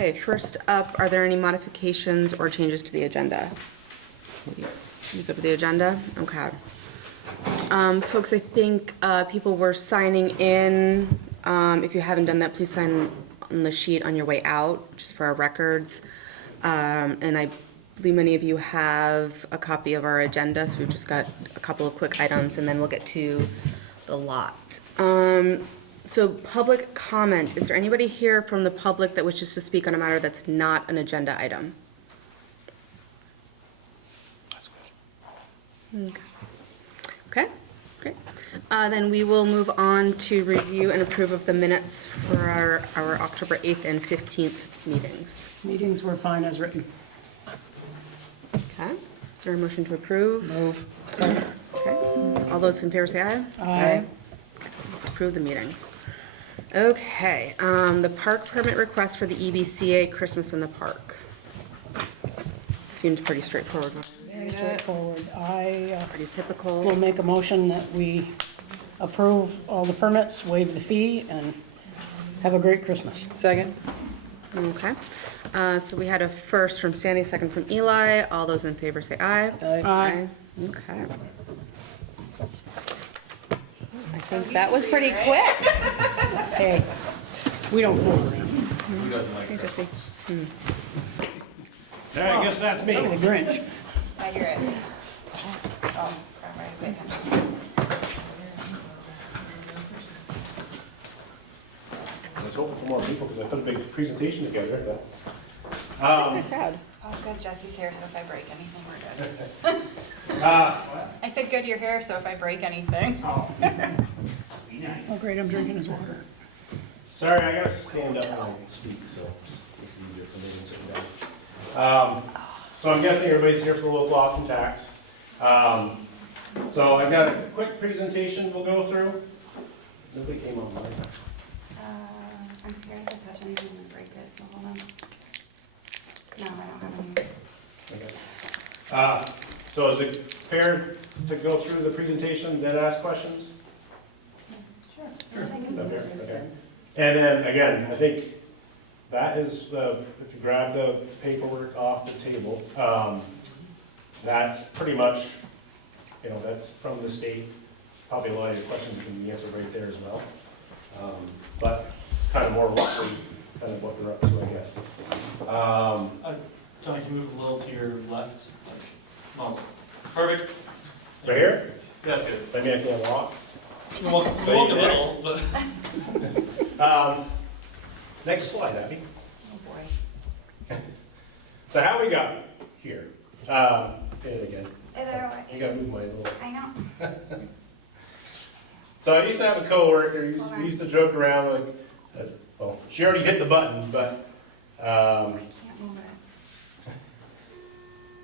Okay, first up, are there any modifications or changes to the agenda? You good with the agenda? Okay. Folks, I think people were signing in. If you haven't done that, please sign on the sheet on your way out, just for our records. And I believe many of you have a copy of our agenda, so we've just got a couple of quick items, and then we'll get to the lot. So public comment. Is there anybody here from the public that wishes to speak on a matter that's not an agenda item? Okay, great. Then we will move on to review and approve of the minutes for our October 8th and 15th meetings. Meetings were fine as written. Okay, is there a motion to approve? Move. Okay, all those in favor say aye. Aye. Approve the meetings. Okay, the park permit request for the EBCA Christmas in the Park. Seemed pretty straightforward. Very straightforward. I Pretty typical. will make a motion that we approve all the permits, waive the fee, and have a great Christmas. Second. Okay, so we had a first from Sandy, second from Eli. All those in favor say aye. Aye. Okay. I think that was pretty quick. Hey, we don't fool around. Who doesn't like Let me just see. I guess that's me. Look at the Grinch. I hear it. Oh, crap, right, wait, I was hoping for more people because I put a big presentation together, but. Good crowd. Oh, good, Jesse's here, so if I break anything, we're good. I said, good, you're here, so if I break anything. Oh, great, I'm drinking his water. Sorry, I gotta stand up when I speak, so it makes it easier for me than sitting down. So I'm guessing everybody's here for the local option tax. So I've got a quick presentation we'll go through. Nobody came online. I'm scared to touch anything and break it, so hold on. No, I don't have any. Okay. So is it fair to go through the presentation, then ask questions? Sure. Okay. And then, again, I think that is, if you grab the paperwork off the table, that's pretty much, that's from the state. Probably a lot of your questions can be answered right there as well. But kind of more roughly, kind of what we're up to, I guess. John, can you move a little to your left? Oh, perfect. Right here? That's good. I mean, I can't walk. You're welcome, you're welcome middle, but Next slide, Abby. Oh, boy. So how we got here? Say it again. Is there You gotta move my little. I know. So I used to have a coworker. We used to joke around like, well, she already hit the button, but I can't move it.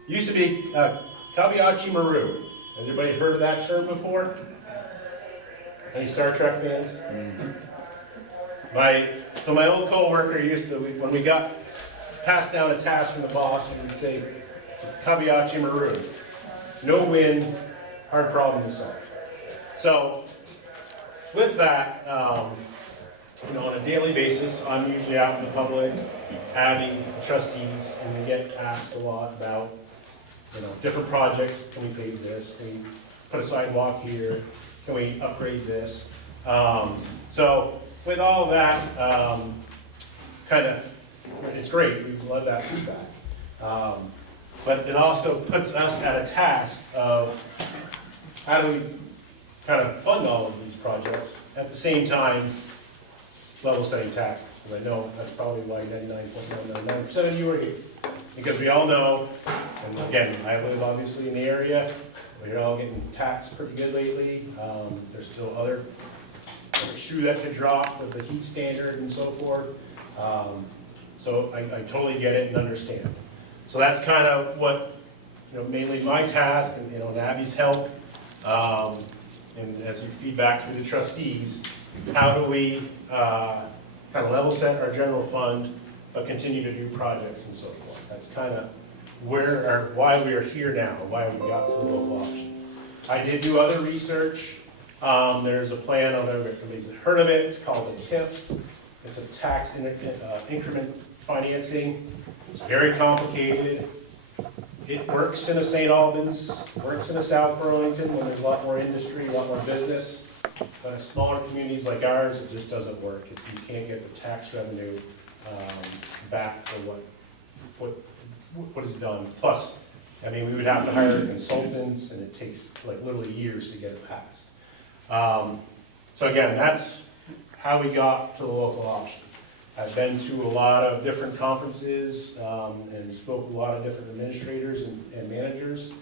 used to be Kabiachi Maru. Has anybody heard of that term before? Any Star Trek fans? So my old coworker used to, when we got passed down a task from the boss, we would say, Kabiachi Maru. No win, hard problem to solve. So with that, on a daily basis, I'm usually out in the public, having trustees, and we get asked a lot about, different projects. Can we pave this? Can we put a sidewalk here? Can we upgrade this? So with all of that, it's great. We love that feedback. But it also puts us at a task of how do we kind of fund all of these projects at the same time level setting taxes. Because I know that's probably why 99.999% of you are here. Because we all know, and again, I live obviously in the area, we're all getting taxed pretty good lately. There's still other shoe that could drop with the heat standard and so forth. So I totally get it and understand. So that's kind of what, mainly my task and Abby's help. And as you feed back through the trustees, how do we kind of level set our general fund, but continue to do projects and so forth. That's kind of why we are here now, why we got to the local option. I did do other research. There's a plan, I don't know if everybody's heard of it, it's called a TIP. It's a tax increment financing. It's very complicated. It works in a St. Albans, works in a South Burlington when there's a lot more industry, a lot more business. But in smaller communities like ours, it just doesn't work. You can't get the tax revenue back for what is done. Plus, I mean, we would have to hire consultants, and it takes like literally years to get it passed. So again, that's how we got to the local option. I've been to a lot of different conferences and spoke with a lot of different administrators and managers.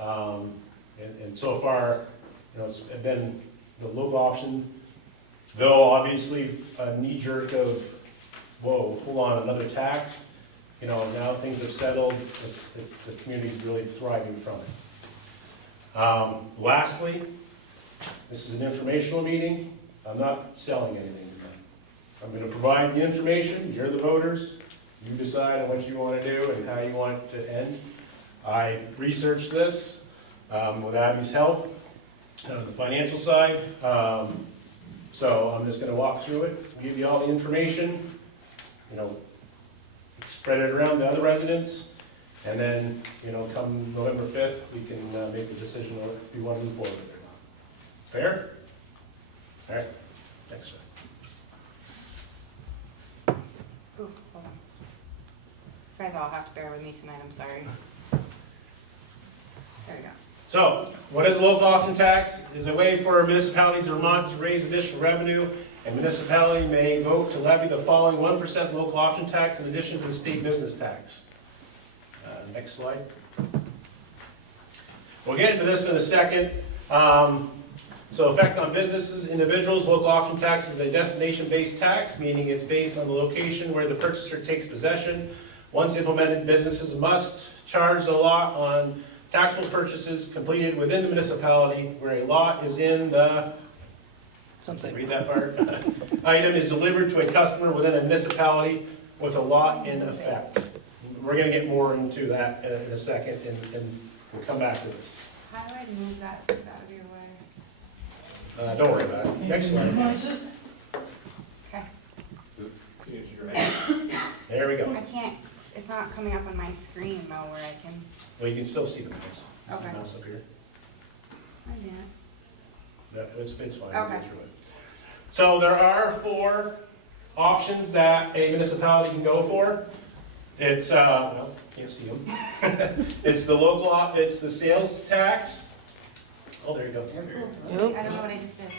And so far, you know, it's been the local option, though obviously a knee jerk of, whoa, hold on, another tax. You know, now things have settled, the community's really thriving from it. Lastly, this is an informational meeting. I'm not selling anything tonight. I'm gonna provide the information, you're the voters, you decide on what you wanna do and how you want it to end. I researched this with Abby's help on the financial side. So I'm just gonna walk through it, give you all the information, you know, spread it around to other residents, and then, you know, come November 5th, we can make the decision if we want to move forward or not. Fair? All right, thanks, sir. Ooh, hold on. You guys all have to bear with me tonight, I'm sorry. There we go. So, what is a local option tax? It is a way for municipalities in Vermont to raise additional revenue. A municipality may vote to levy the following 1% local option tax in addition to the state business tax. Next slide. We'll get into this in a second. So effect on businesses, individuals, local option tax is a destination-based tax, meaning it's based on the location where the purchaser takes possession. Once implemented, businesses must charge the lot on taxable purchases completed within the municipality where a lot is in the, something, read that part, item is delivered to a customer within a municipality with a lot in effect. We're gonna get more into that in a second, and we'll come back to this. How do I move that so it's out of your way? Don't worry about it. Next slide. Okay. There we go. I can't, it's not coming up on my screen though where I can, Well, you can still see the mouse. See Okay. the mouse up here? I can't. It's fine. Okay. We'll get through it. So there are 4 options that a municipality can go for. It's, well, can't see them. It's the local, it's the sales tax. Oh, there you go. I don't know what I just did.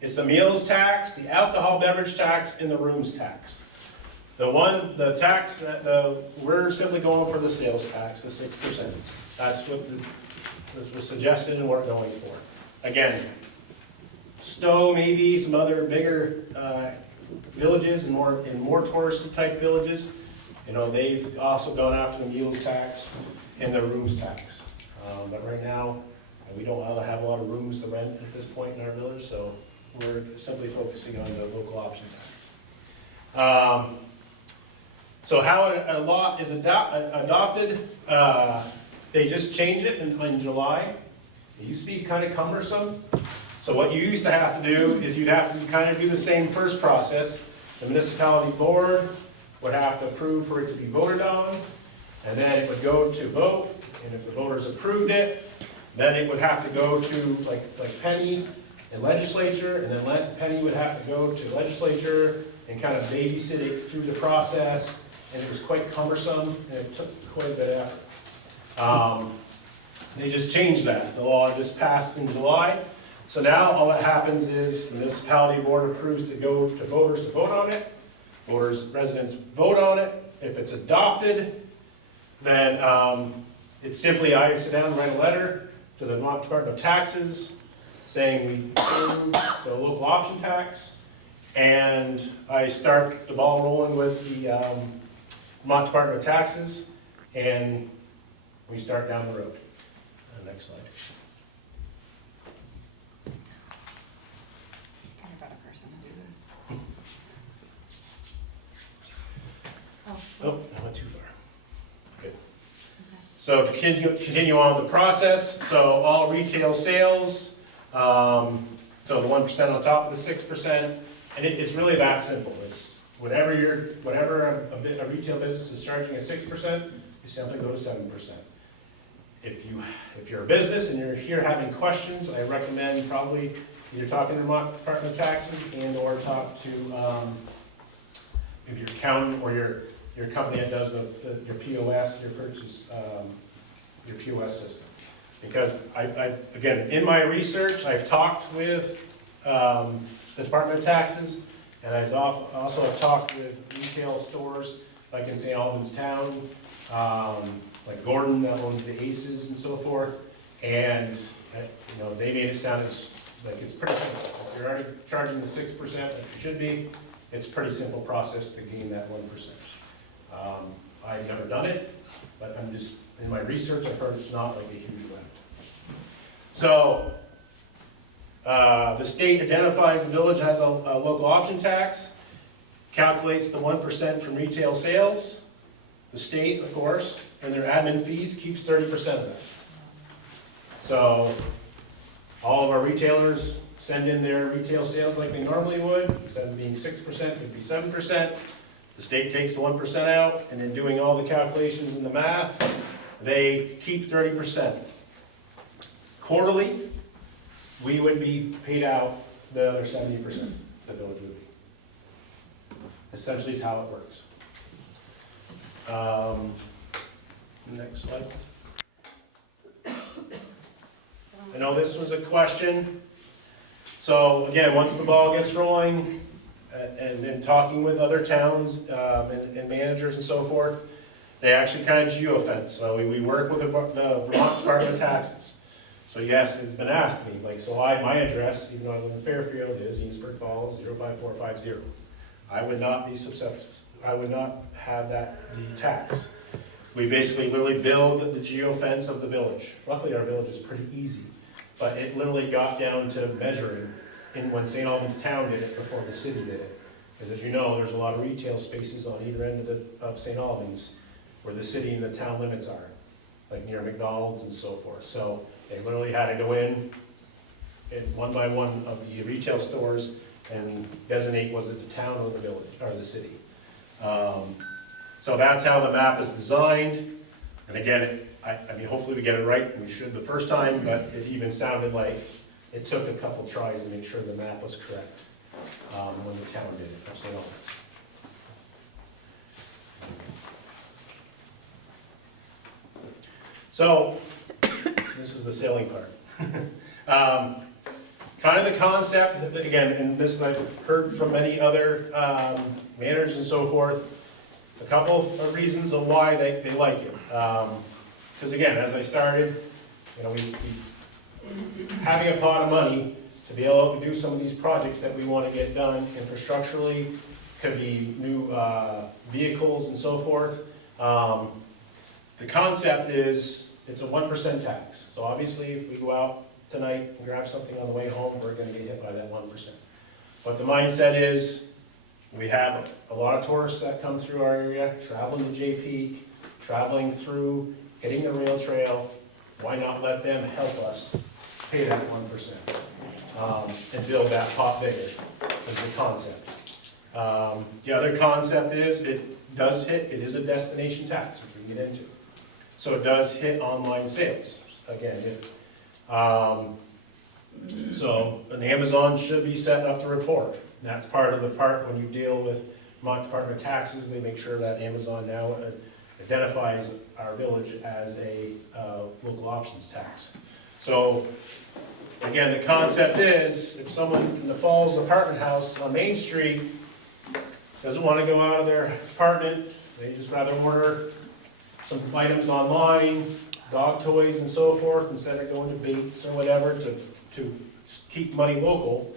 It's the meals tax, the alcohol beverage tax, and the rooms tax. The tax that, we're simply going for the sales tax, the 6%. That's what was suggested and what we're going for. Again, Stowe, maybe some other bigger villages and more tourist type villages, you know, they've also gone after the meals tax and the rooms tax. But right now, we don't have a lot of rooms to rent at this point in our village, so we're simply focusing on the local option tax. So how a lot is adopted, they just changed it in July. It used to be kind of cumbersome. So what you used to have to do is you'd have to kind of do the same first process. The municipality board would have to approve for it to be voted on, and then it would go to vote, and if the voters approved it, then it would have to go to like Penny and legislature, and then Penny would have to go to legislature and kind of babysit it through the process, and it was quite cumbersome, and it took quite a bit of effort. They just changed that. The law just passed in July. So now all that happens is the municipality board approves to go to voters to vote on it. Residents vote on it. If it's adopted, then it's simply I sit down and write a letter to the Vermont Department of Taxes saying we approve the local option tax, and I start the ball rolling with the Vermont Department of Taxes, and we start down the road. Next slide. I'm a better person to do this. Oh, I went too far. Good. So to continue on with the process, so all retail sales, so the 1% on top of the 6%, and it's really that simple. It's whatever a retail business is charging at 6%, you simply go to 7%. If you're a business and you're here having questions, I recommend probably either talking to Vermont Department of Taxes and or talk to maybe your accountant or your company that does your POS, your purchase, your POS system. Because I've, again, in my research, I've talked with the Department of Taxes, and I've also have talked with retail stores, like in St. Albans Town, like Gordon that owns the Aces and so forth, and they made it sound as like it's pretty simple. If you're already charging the 6% like you should be, it's a pretty simple process to gain that 1%. I've never done it, but I'm just, in my research, I've heard it's not like a huge lift. So, the state identifies the village as a local option tax, calculates the 1% from retail sales. The state, of course, and their admin fees keeps 30% of that. So, all of our retailers send in their retail sales like they normally would. Instead of being 6%, it would be 7%. The state takes the 1% out, and in doing all the calculations and the math, they keep 30%. Quarterly, we would be paid out the other 70%, the village would be. Essentially is how it works. Next slide. I know this was a question. So again, once the ball gets rolling, and in talking with other towns and managers and so forth, they actually kind of geofence. So we work with the Vermont Department of Taxes. So yes, it's been asked me, like, so my address, even though I live in Fairfield, is Enosburg Falls 05450. I would not be I would not have that the tax. We basically literally build the geofence of the village. Luckily, our village is pretty easy, but it literally got down to measuring in when St. Albans Town did it before the city did it. Because as you know, there's a lot of retail spaces on either end of St. Albans where the city and the town limits are, like near McDonald's and so forth. So they literally had to go in and one by one of the retail stores and designate was it the town or the village or the city. So that's how the map is designed. And again, I mean, hopefully we get it right. We should the first time, but it even sounded like it took a couple tries to make sure the map was correct when the town did it, for St. Albans. So, this is the sailing part. Kind of the concept, again, and this I've heard from many other managers and so forth, a couple of reasons of why they like it. Because again, as I started, we having a pot of money to be able to do some of these projects that we want to get done infrastructurally, could be new vehicles and so forth. The concept is it's a 1% tax. So obviously if we go out tonight and grab something on the way home, we're going to get hit by that 1%. But the mindset is we have a lot of tourists that come through our area, traveling to JP, traveling through, hitting the rail trail. Why not let them help us pay that 1% and build that pot bigger is the concept. The other concept is it is a destination tax, which we get into. So it does hit online sales. Again, so an Amazon should be setting up the report. And that's part of the part when you deal with Vermont Department of Taxes, they make sure that Amazon now identifies our village as a local options tax. So again, the concept is if someone in the Falls apartment house on Main Street doesn't want to go out of their apartment, they just rather order some items online, dog toys and so forth, instead of going to Bates or whatever to keep money local,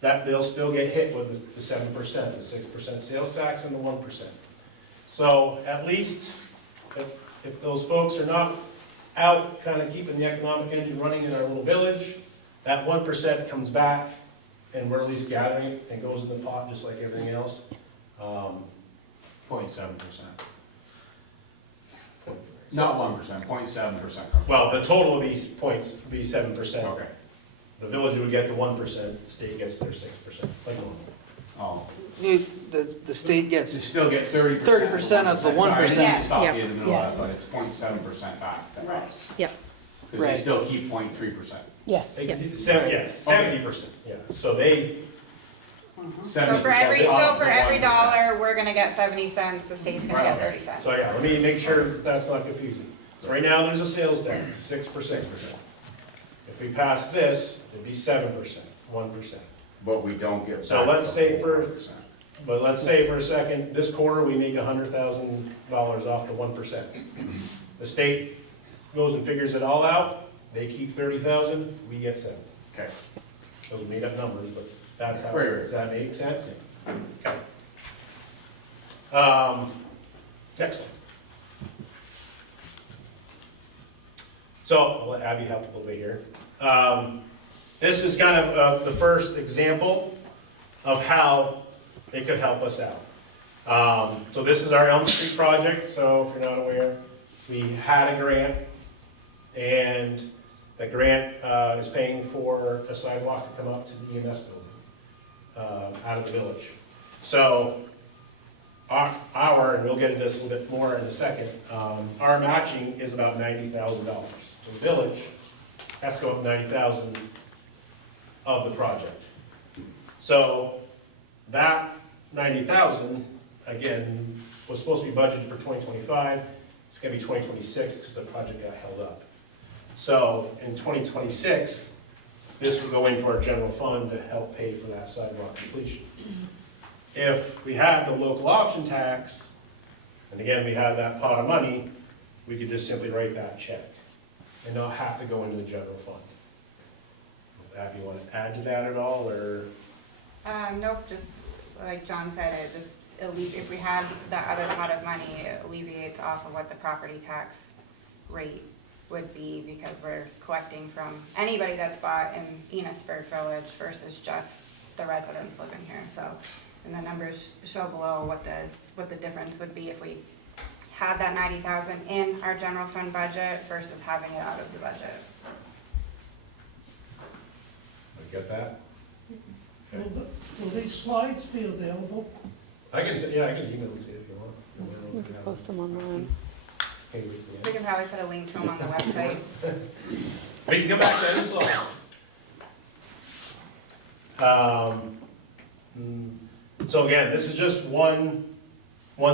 that they'll still get hit with the 7%, the 6% sales tax and the 1%. So at least if those folks are not out kind of keeping the economic engine running in our little village, that 1% comes back and we're at least gathering it and goes in the pot just like everything else. 0.7%. Not 1%, 0.7%. Well, the total would be 7%. Okay. The village would get the 1%, the state gets their 6%, like normal. Oh, The state you gets, still get 30%. 30% of the 1%. Sorry, I didn't stop Yep. you in the middle of Yes. that, but it's 0.7% back to Right. us. Yep. Because they Right. still keep 0.3%. Yes. Yes. Yes, 70%, yeah, so they, 70% So for every, of the 1%. dollar, we're gonna get 70 cents, the state's gonna get Right. 30 cents. so yeah, let me make sure that's not confusing. So right now, there's a sales tax, 6%. If we pass this, it'd be 7%, 1%. But we don't get. So back let's the say whole for- 1%. But let's say for a second, this quarter, we make $100,000 off the 1%. The state goes and figures it all out, they keep 30,000, we get 7. Okay. Those are made up numbers, but that's how, Right, right. does that make sense? Okay. Next one. So, I'll let Abby help a little bit here. This is kind of the first example of how it could help us out. So this is our Elm Street project, so if you're not aware, we had a grant, and the grant is paying for a sidewalk to come up to the EMS building, out of the village. So, and we'll get into this a little bit more in a second, our matching is about $90,000. So the village has to go up 90,000 of the project. So that 90,000, again, was supposed to be budgeted for 2025. It's gonna be 2026 because the project got held up. So in 2026, this will go into our general fund to help pay for that sidewalk completion. If we had the local option tax, and again, we had that pot of money, we could just simply write that check and not have to go into the general fund. Abby, you want to add to that at all, or? Nope, just like John said, if we had that other pot of money, it alleviates off of what the property tax rate would be, because we're collecting from anybody that's bought in Enosburg Village versus just the residents living here, so. And the numbers show below what the difference would be if we had that 90,000 in our general fund budget versus having it out of the budget. Get that? Will these slides be available? I can, yeah, I can email it to you if you want. We could post them online. Hey, We can probably put a link to them on the website. we can come back to that as well. So again, this is just one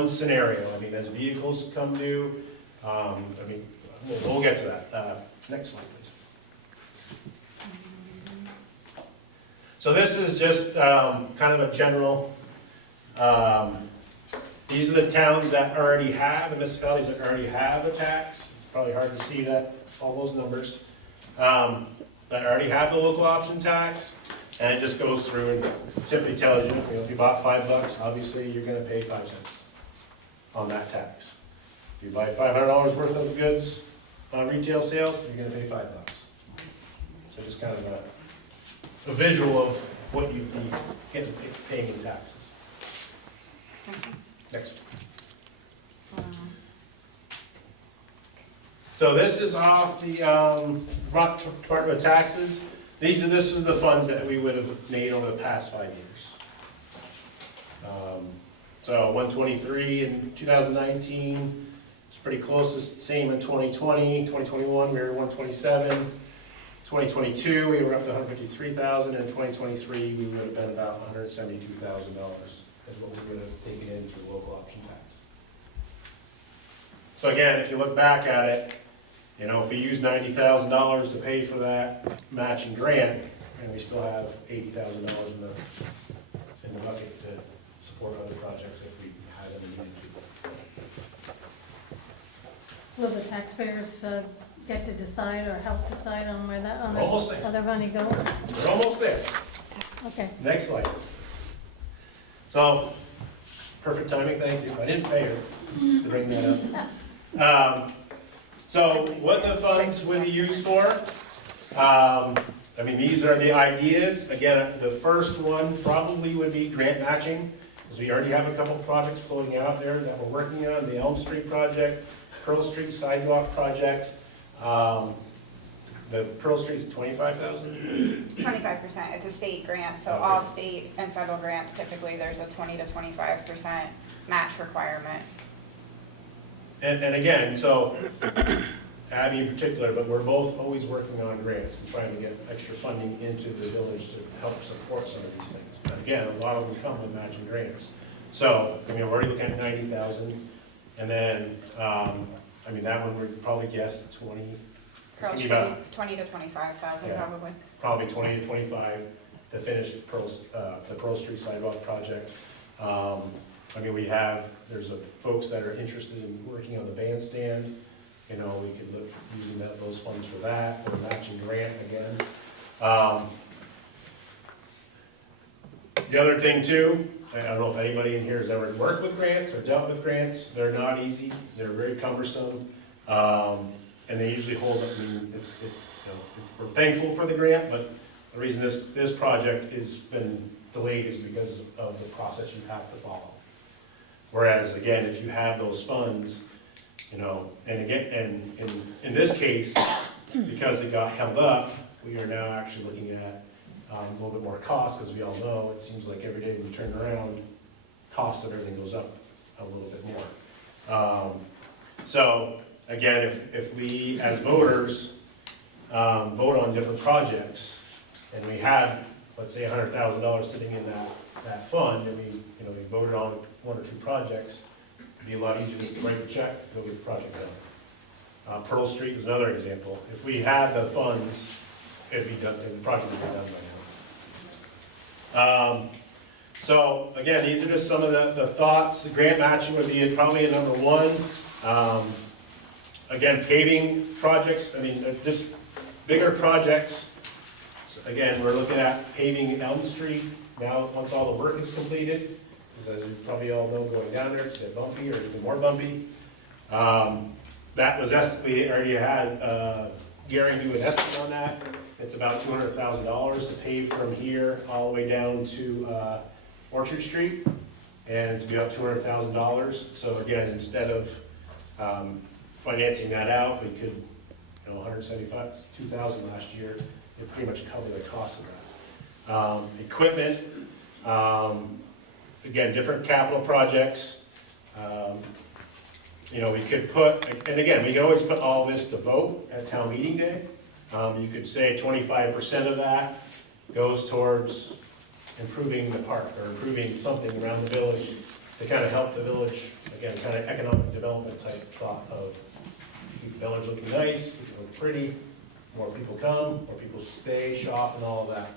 scenario. I mean, as vehicles come due, we'll get to that. Next slide, please. So this is just kind of a general, these are the towns that already have, the municipalities that already have a tax. It's probably hard to see that, all those numbers, that already have the local option tax. And it just goes through and simply tells you, if you bought $5, obviously you're gonna pay 5 cents on that tax. If you buy $500 worth of goods on retail sales, you're gonna pay $5. So just kind of a visual of what you'd be paying in taxes. Next. So this is off the Vermont Department of Taxes. This is the funds that we would have made over the past 5 years. So 123 in 2019, it's pretty close, the same in 2020, 2021, we were 127. 2022, we were up to 153,000, and 2023, we would have been about $172,000 is what we would have taken in through local option tax. So again, if you look back at it, if we use $90,000 to pay for that matching grant, and we still have $80,000 in the bucket to support other projects if we had them needed to. Will the taxpayers get to decide or help decide on where that Almost there. other money goes? We're almost there. Okay. Next slide. So, perfect timing, thank you. I didn't pay her to bring that up. So what the funds will be used for? These are the ideas. Again, the first one probably would be grant matching, because we already have a couple projects floating out there that we're working on. The Elm Street project, Pearl Street sidewalk project. the Pearl Street's 25,000? 25%, it's a state grant, so all state and federal grants, typically there's a 20 to 25% match requirement. And again, so Abby in particular, but we're both always working on grants and trying to get extra funding into the village to help support some of these things. But again, a lot of them come with matching grants. So, I mean, we're already looking at 90,000, and then, I mean, that one we'd probably guess 20, it's Pearl gonna be Street, about 20 to 25,000 Yeah. probably. probably 20 to 25 to finish the Pearl Street sidewalk project. I mean, there's folks that are interested in working on the bandstand. You know, we could look using those funds for that, or matching grant again. The other thing too, I don't know if anybody in here has ever worked with grants or dealt with grants. They're not easy. They're very cumbersome. And they usually hold up, I mean, you know, we're thankful for the grant, but the reason this project has been delayed is because of the process you have to follow. Whereas, again, if you have those funds, you know, and again, and in this case, because it got held up, we are now actually looking at a little bit more cost, because we all know, it seems like every day we turn around, cost of everything goes up a little bit more. So, again, if we, as voters, vote on different projects, and we had, let's say, $100,000 sitting in that fund, and we voted on one or two projects, it'd be a lot easier just to write the check, go get the project done. Pearl Street is another example. If we had the funds, it'd be done, the project would be done by now. So, again, these are just some of the thoughts. The grant matching would be probably a number one. Again, paving projects, I mean, just bigger projects. So again, we're looking at paving Elm Street now, once all the work is completed. Because as you probably all know, going down there, it's a bit bumpy or even more bumpy. That was, we already had Gary do an estimate on that. It's about $200,000 to pave from here all the way down to Orchard Street. And it's about $200,000. So again, instead of financing that out, we could, $175,000 last year, it pretty much covered the cost of that. Equipment, again, different capital projects. We could put, and again, we can always put all this to vote at town meeting day. You could say 25% of that goes towards improving the park or improving something around the village to kind of help the village, again, kind of economic development type thought of keep the village looking nice, keep it look pretty, more people come, more people stay, shop, and all of that.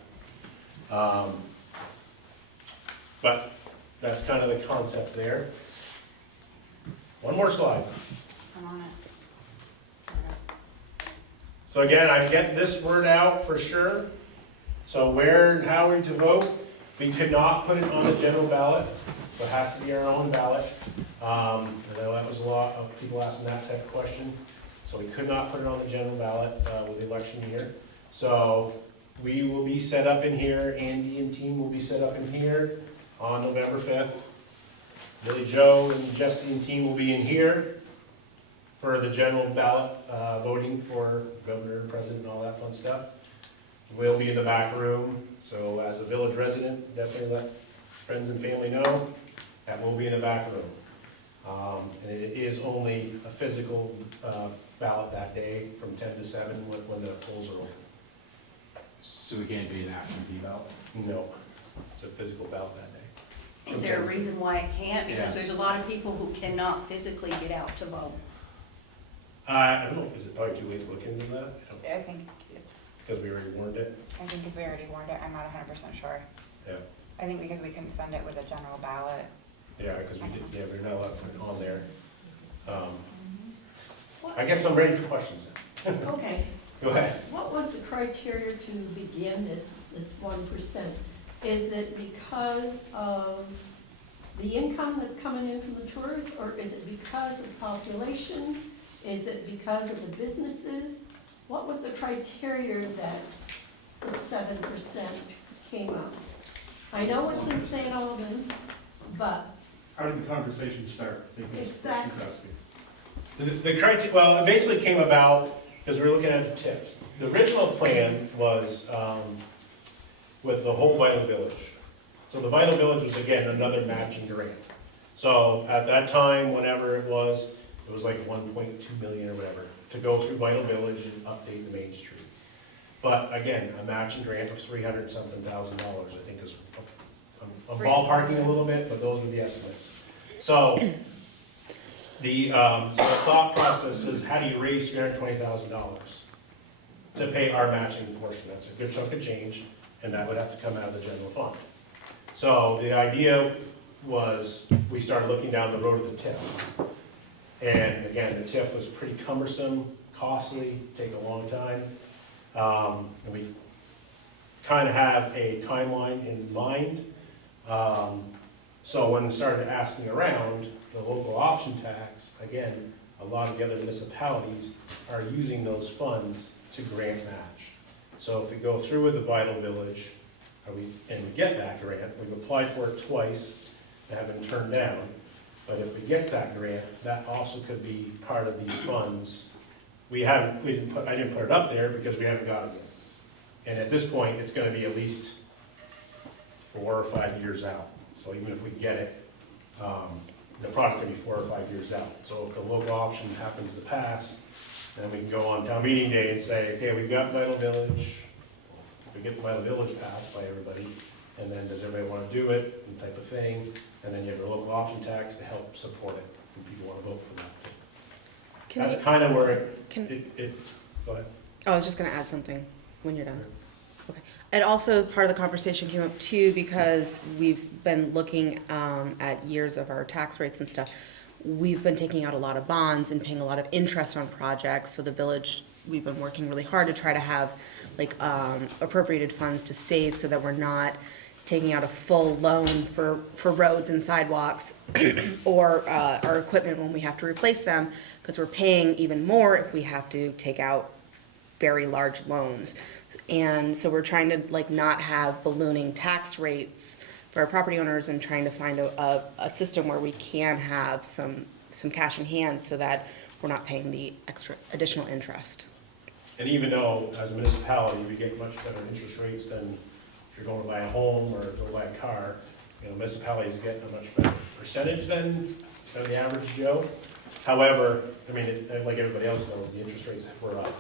But that's kind of the concept there. One more slide. I'm on it. So again, I'm getting this word out for sure. So where and how we're to vote, we could not put it on the general ballot, so it has to be our own ballot. I know that was a lot of people asking that type of question. So we could not put it on the general ballot with the election year. So we will be set up in here, Andy and team will be set up in here on November 5th. Billy Joe and Jesse and team will be in here for the general ballot voting for governor and president and all that fun stuff. We'll be in the back room, so as a village resident, definitely let friends and family know that we'll be in the back room. And it is only a physical ballot that day from 10 to 7 when the polls are open. So we can't be an absentee ballot? No, it's a physical ballot that day. Is there a reason why it can't? Because Yeah. there's a lot of people who cannot physically get out to vote. I don't know, is it probably too late to look into that? I think it's, Because we already warned it? I think if we already warned it, I'm not 100% sure. Yeah. I think because we couldn't send it with a general ballot. Yeah, because we did, yeah, we're not allowed to put it on there. I guess I'm ready for questions. Okay, Go ahead. what was the criteria to begin this 1%? Is it because of the income that's coming in from the tourists, or is it because of the population? Is it because of the businesses? What was the criteria that the 7% came up? I know it's in St. Albans, but How did the conversation start? I think is what she's Exactly. asking. The criteria, well, it basically came about, because we're looking at the TIF. The original plan was with the whole Vital Village. So the Vital Village was, again, another matching grant. So at that time, whenever it was like 1.2 million or whatever, to go through Vital Village and update the Main Street. But again, a matching grant of $300-something thousand, I think is, I'm ballparking a little bit, but those were the estimates. So the thought process is, how do you raise $320,000 to pay our matching portion? That's a good chunk of change, and that would have to come out of the general fund. So the idea was, we started looking down the road of the TIF. And again, the TIF was pretty cumbersome, costly, take a long time. And we kind of have a timeline in mind. So when we started asking around, the local option tax, again, a lot of the other municipalities are using those funds to grant match. So if we go through with the Vital Village, and we get that grant, we've applied for it twice, and have been turned down. But if we get that grant, that also could be part of these funds. I didn't put it up there because we haven't got it yet. And at this point, it's gonna be at least 4 or 5 years out. So even if we get it, the project can be 4 or 5 years out. So if the local option happens to pass, then we can go on town meeting day and say, okay, we've got Vital Village. If we get the Vital Village passed by everybody, and then does everybody wanna do it, and type of thing, and then you have your local option tax to help support it, and people wanna vote for that. That's kind of where go ahead. Oh, I was just gonna add something when you're done. Okay. And also, part of the conversation came up too, because we've been looking at years of our tax rates and stuff. We've been taking out a lot of bonds and paying a lot of interest on projects, so the village, we've been working really hard to try to have like appropriated funds to save, so that we're not taking out a full loan for roads and sidewalks or our equipment when we have to replace them, because we're paying even more if we have to take out very large loans. And so we're trying to like not have ballooning tax rates for our property owners, and trying to find a system where we can have some cash in hand, so that we're not paying the additional interest. And even though, as a municipality, we get much better interest rates than if you're going to buy a home or go buy a car, municipalities get a much better percentage than the average Joe. However, I mean, like everybody else knows, the interest rates were up.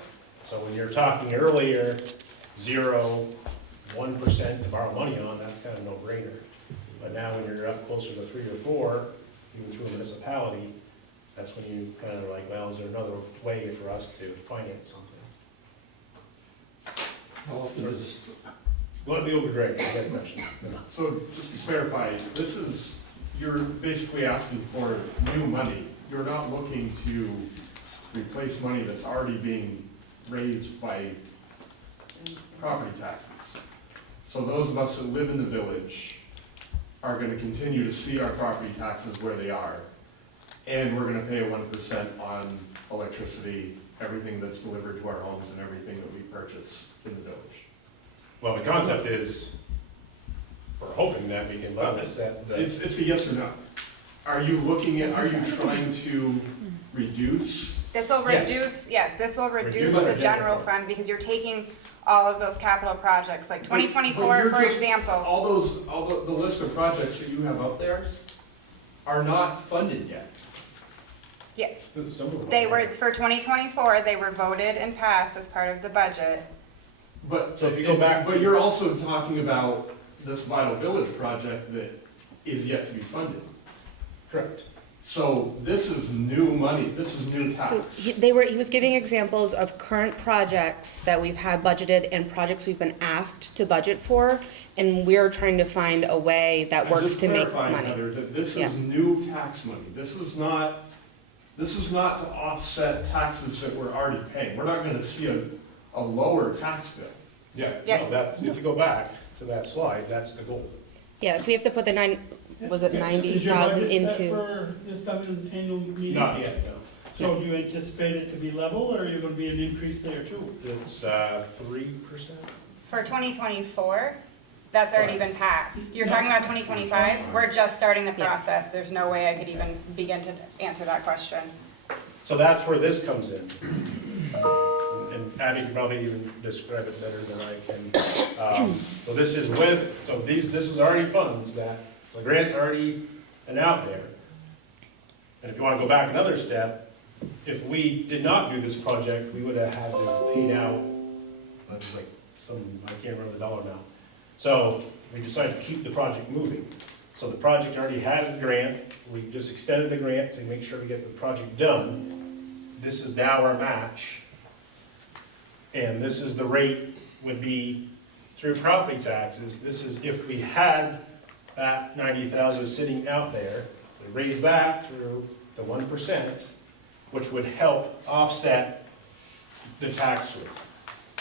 So when you're talking earlier, 0, 1% to borrow money on, that's kind of no brainer. But now when you're up closer to 3 or 4, even through a municipality, that's when you kind of like, well, is there another way for us to finance something? How often does this, Let me over Greg, I had a question. so just to clarify, you're basically asking for new money. You're not looking to replace money that's already being raised by property taxes. So those of us that live in the village are gonna continue to see our property taxes where they are. And we're gonna pay a 1% on electricity, everything that's delivered to our homes and everything that we purchase in the village. Well, the concept is, we're hoping that we can level set the. It's a yes or no. Are you trying to reduce? This will Yes. reduce, yes, this will Reduce reduce the the general general fund. fund, because you're taking all of those capital projects, like But 2024, you're for just- example. All the list of projects that you have up there are not funded yet. Yeah, Some of them they are. were, for 2024, they were voted and passed as part of the budget. But, So if you go back but to- you're also talking about this Vital Village project that is yet to be funded. Correct. So this is new money, this is new So tax. he was giving examples of current projects that we've had budgeted and projects we've been asked to budget for, and we're trying to find a way that I'm works just to make clarifying, money. Heather, that this Yeah. is new tax money. This is not to offset taxes that we're already paying. We're not gonna see a lower tax bill. Yeah, Yeah. no, that's, if you go back to that slide, that's the goal. Yeah, if we have to put the Is your 90,000 budget set into, for this coming annual meeting? Not yet, no. So do you anticipate it to be level, or are you gonna be an increase there too? It's 3%. For 2024, that's already been passed. You're talking about 2025, we're just starting the Yeah. process. There's no way I could even begin to answer that question. So that's where this comes in. and Abby can probably even describe it better than I can. So this is this is already funds the grant's already out there. And if you wanna go back another step, if we did not do this project, we would have had to have paid out, like I can't remember the dollar amount. So we decided to keep the project moving. So the project already has the grant, we just extended the grant to make sure we get the project done. This is now our match. And this is the rate would be through property taxes. This is if we had that 90,000 sitting out there, we raise that through the 1%, which would help offset the tax rate.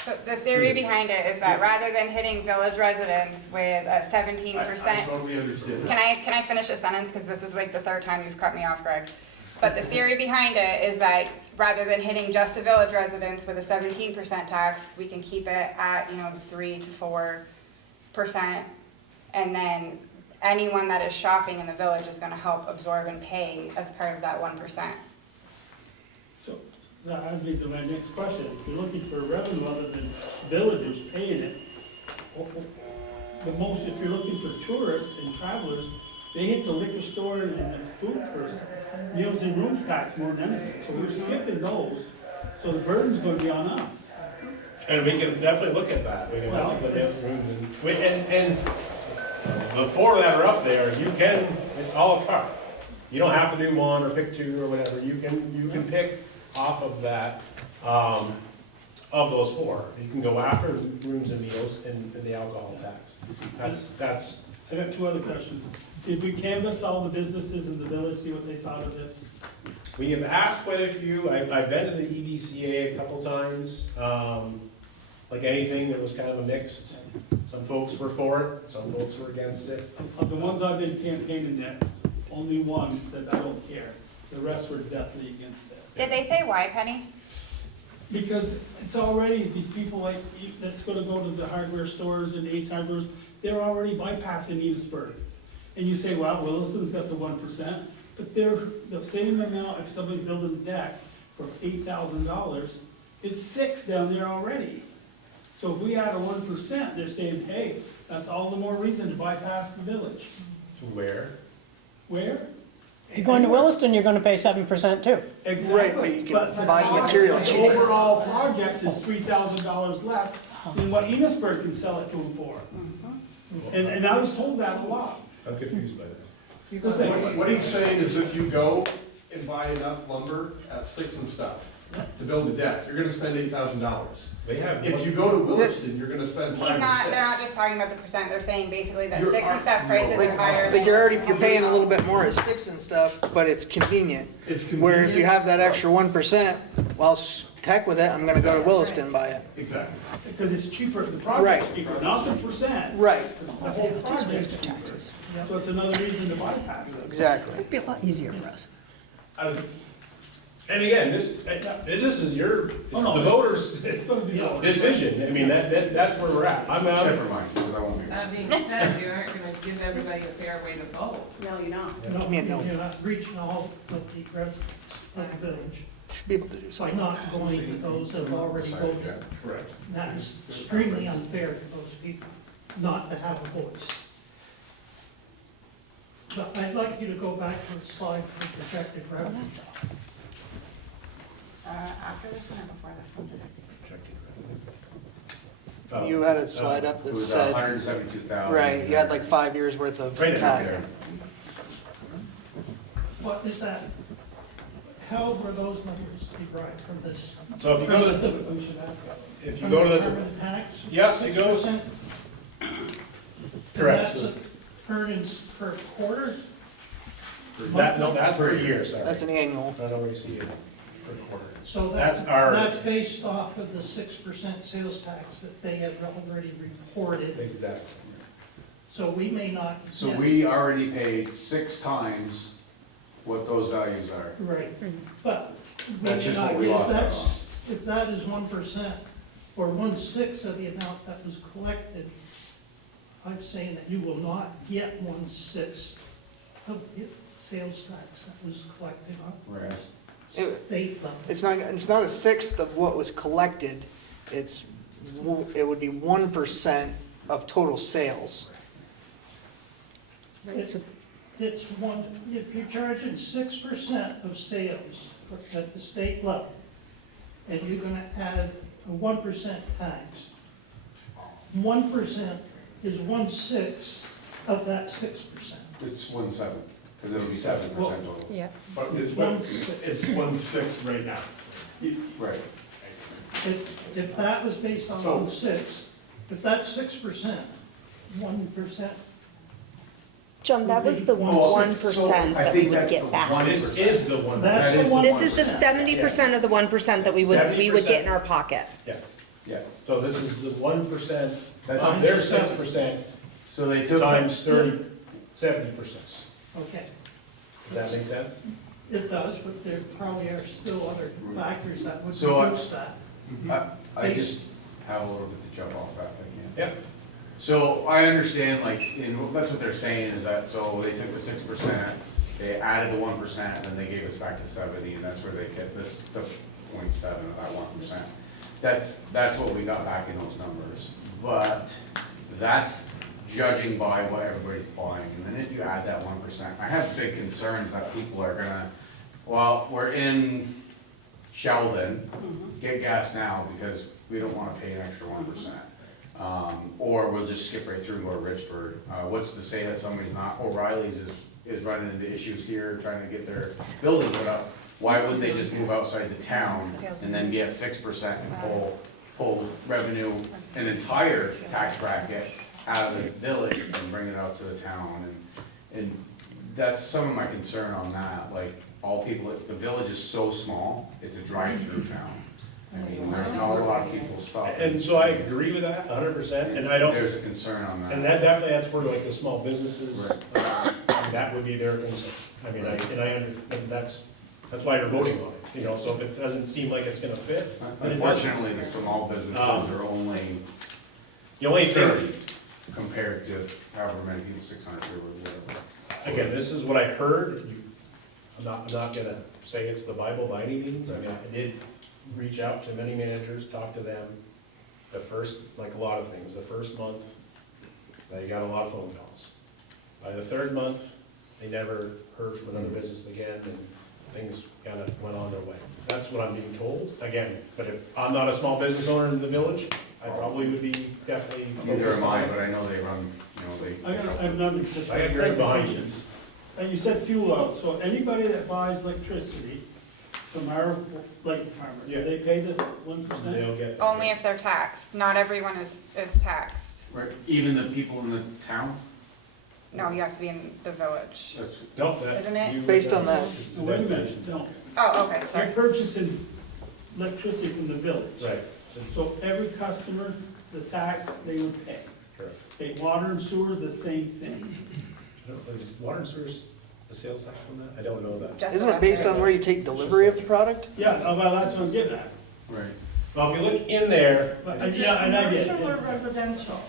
So the theory behind it is that rather than hitting village residents with a 17%. I totally understand. Can I finish a sentence, because this is like the third time you've cut me off, Greg. But the theory behind it is that rather than hitting just the village residents with a 17% tax, we can keep it at, the 3 to 4%. And then anyone that is shopping in the village is gonna help absorb and pay as part of that 1%. So, that adds me to my next question. If you're looking for revenue other than villagers paying it, if you're looking for tourists and travelers, they hit the liquor store and the food person, meals and rooms tax more than anything. So we're skipping those, so the burden's gonna be on us. And we can definitely look at that. We can look at the different rooms and the four that are up there, it's all a cart. You don't have to do one or pick two or whatever. You can pick off of that, of those four. You can go after rooms and meals and the alcohol tax. That's. I got two other questions. Did we canvass all the businesses in the village, see what they thought of this? We have asked quite a few. I've been to the EDCA a couple times. Like anything, it was kind of a mixed. Some folks were for it, some folks were against it. Of the ones I've been campaigning there, only one said, I don't care. The rest were definitely against it. Did they say why, Penny? Because it's already, these people like, that's gonna go to the hardware stores and Ace Hardware's, they're already bypassing Enosburg. And you say, well, Williston's got the 1%, but they're the same amount, if somebody's building a deck for $8,000, it's $6,000 down there already. So if we add a 1%, they're saying, hey, that's all the more reason to bypass the village. Where? Where? If you're going to Williston, you're gonna pay 7% too. Exactly. Right, but you can buy the material The cheaper. overall project is $3,000 less than what Enosburg can sell it to them for. And I was told that a lot. I'm confused by that. Listen, What he's saying is if you go and buy enough lumber at Sticks and Stuff to build a deck, you're gonna spend $8,000. They have. If you go to Williston, you're gonna spend They're 5 or 6. not just talking about the percent, they're saying basically that You're- sticks and stuff prices Like, are higher. like you're paying a little bit more at Sticks and Stuff, but it's convenient. It's Where if you convenient. have that extra 1%, well, heck with it, I'm gonna go to Williston and buy it. Exactly. because it's cheaper, the project's Right. cheaper, not the percent. Right, The whole project's cheaper. So it's another reason to bypass it. exactly. Be a lot easier for us. And again, this is your, it's Oh, no, the voters' It's gonna be. decision. I mean, that's where we're at. Except for mine, because I won't be. That being said, you aren't gonna give everybody a fair way to vote. No, you're not. I mean, no. You're not reaching all of the residents of the village Should be able to do by something. not going with those that have already voted. Correct. That is extremely unfair to those people, not to have a voice. But I'd like you to go back to the slide for projected revenue. After this one or before this one? You had a slide up It that was said, 172,000. right, you had like 5 years worth of Right that. there. What is that? How were those numbers derived from this? So if you go to the, We should ask that. if you go to the, Permanent tax? Yep, it goes- 6%? correct. And that's earnings per quarter? That's per year, sorry. That's an annual. I don't know where you see it per quarter. So That's our- that's based off of the 6% sales tax that they have already reported. Exactly. So we may not. So get- we already paid 6 times what those values are. Right, but we That's may just not what we get, lost if that is 1% or 1/6 of the amount that was collected, I'm saying that you will not get 1/6 of the sales tax that was collected on. Right. State level. It's not a sixth of what was collected, it would be 1% of total sales. It's one, if you're charging 6% of sales at the state level, and you're gonna add a 1% tax, 1% is 1/6 of that 6%. It's 1/7, because it'll be 7% total. Yeah. But it's 1/6 right now. Right. If that was based on So- 1/6, if that's 6%, 1%. John, that was the Oh, 1% I that we think would that's get the back. 1%. This is the one. That's That the is one. This is the 70% of the 1% that we would get in our pocket. Yeah, Yeah. so this is the 1% That's of their 6% So they took. times 30, 70%. Okay, Does that make sense? it does, but there probably are still other factors that would So, reduce that. I just have a little bit to jump off that, if I can. Yeah. So I understand, like, that's what they're saying, is that, so they took the 6%, they added the 1%, and then they gave us back to 70, and that's where they kept this, the 0.7 of that 1%. That's what we got back in those numbers, but that's judging by what everybody's buying, and then if you add that 1%, I have big concerns that people are gonna, well, we're in Sheldon, get gas now, because we don't wanna pay an extra 1%. Or we'll just skip right through and go to Richford. What's to say that somebody's not, O'Reilly's is running into issues here, trying to get their building put up. Why would they just move outside the town and then get 6% and pull revenue, an entire tax bracket out of the village and bring it out to the town? And that's some of my concern on that, like, all people, the village is so small, it's a drive-through town. I mean, there's not a lot of people stop. And so I agree with that 100%, and I don't, There's a concern on that. and that definitely, that's where like the small businesses, that would be their concern. I mean, and that's why you're voting on it, you know, so if it doesn't seem like it's gonna fit. then it doesn't. Unfortunately, the small businesses are only The only 30 compared to however many people, 600 or whatever. Again, this is what I heard. I'm not gonna say it's the Bible by any means. I mean, I did reach out to many managers, talk to them. The first, like a lot of things, the first month, they got a lot of phone calls. By the third month, they never heard from another business again, and things kind of went on their way. That's what I'm being told. Again, but if I'm not a small business owner in the village, I probably would be definitely Neither focused am I, on but it. I know they run, I have another, just. I agree behind you. And you said fuel oil, so anybody that buys electricity from our, like, farmer, Yeah. do they pay the 1%? They'll get. Only if they're taxed. Not everyone is taxed. Right, even the people in the town? No, you have to be in the village. That's, No, that. Isn't it? you- Based on that. This is the No, wait a destination. minute, no. Oh, okay, They're sorry. purchasing electricity from the village. Right. So every customer, the tax they would pay. Correct. Okay, water and sewer, the same thing. I don't know, is water and sewers, the sales tax on that? I don't know that. Just Isn't it based on where you take delivery of the product? Yeah, oh, well, that's what I'm getting at. right. Well, if you look in there, But, yeah, and I get Commercial or it. residential?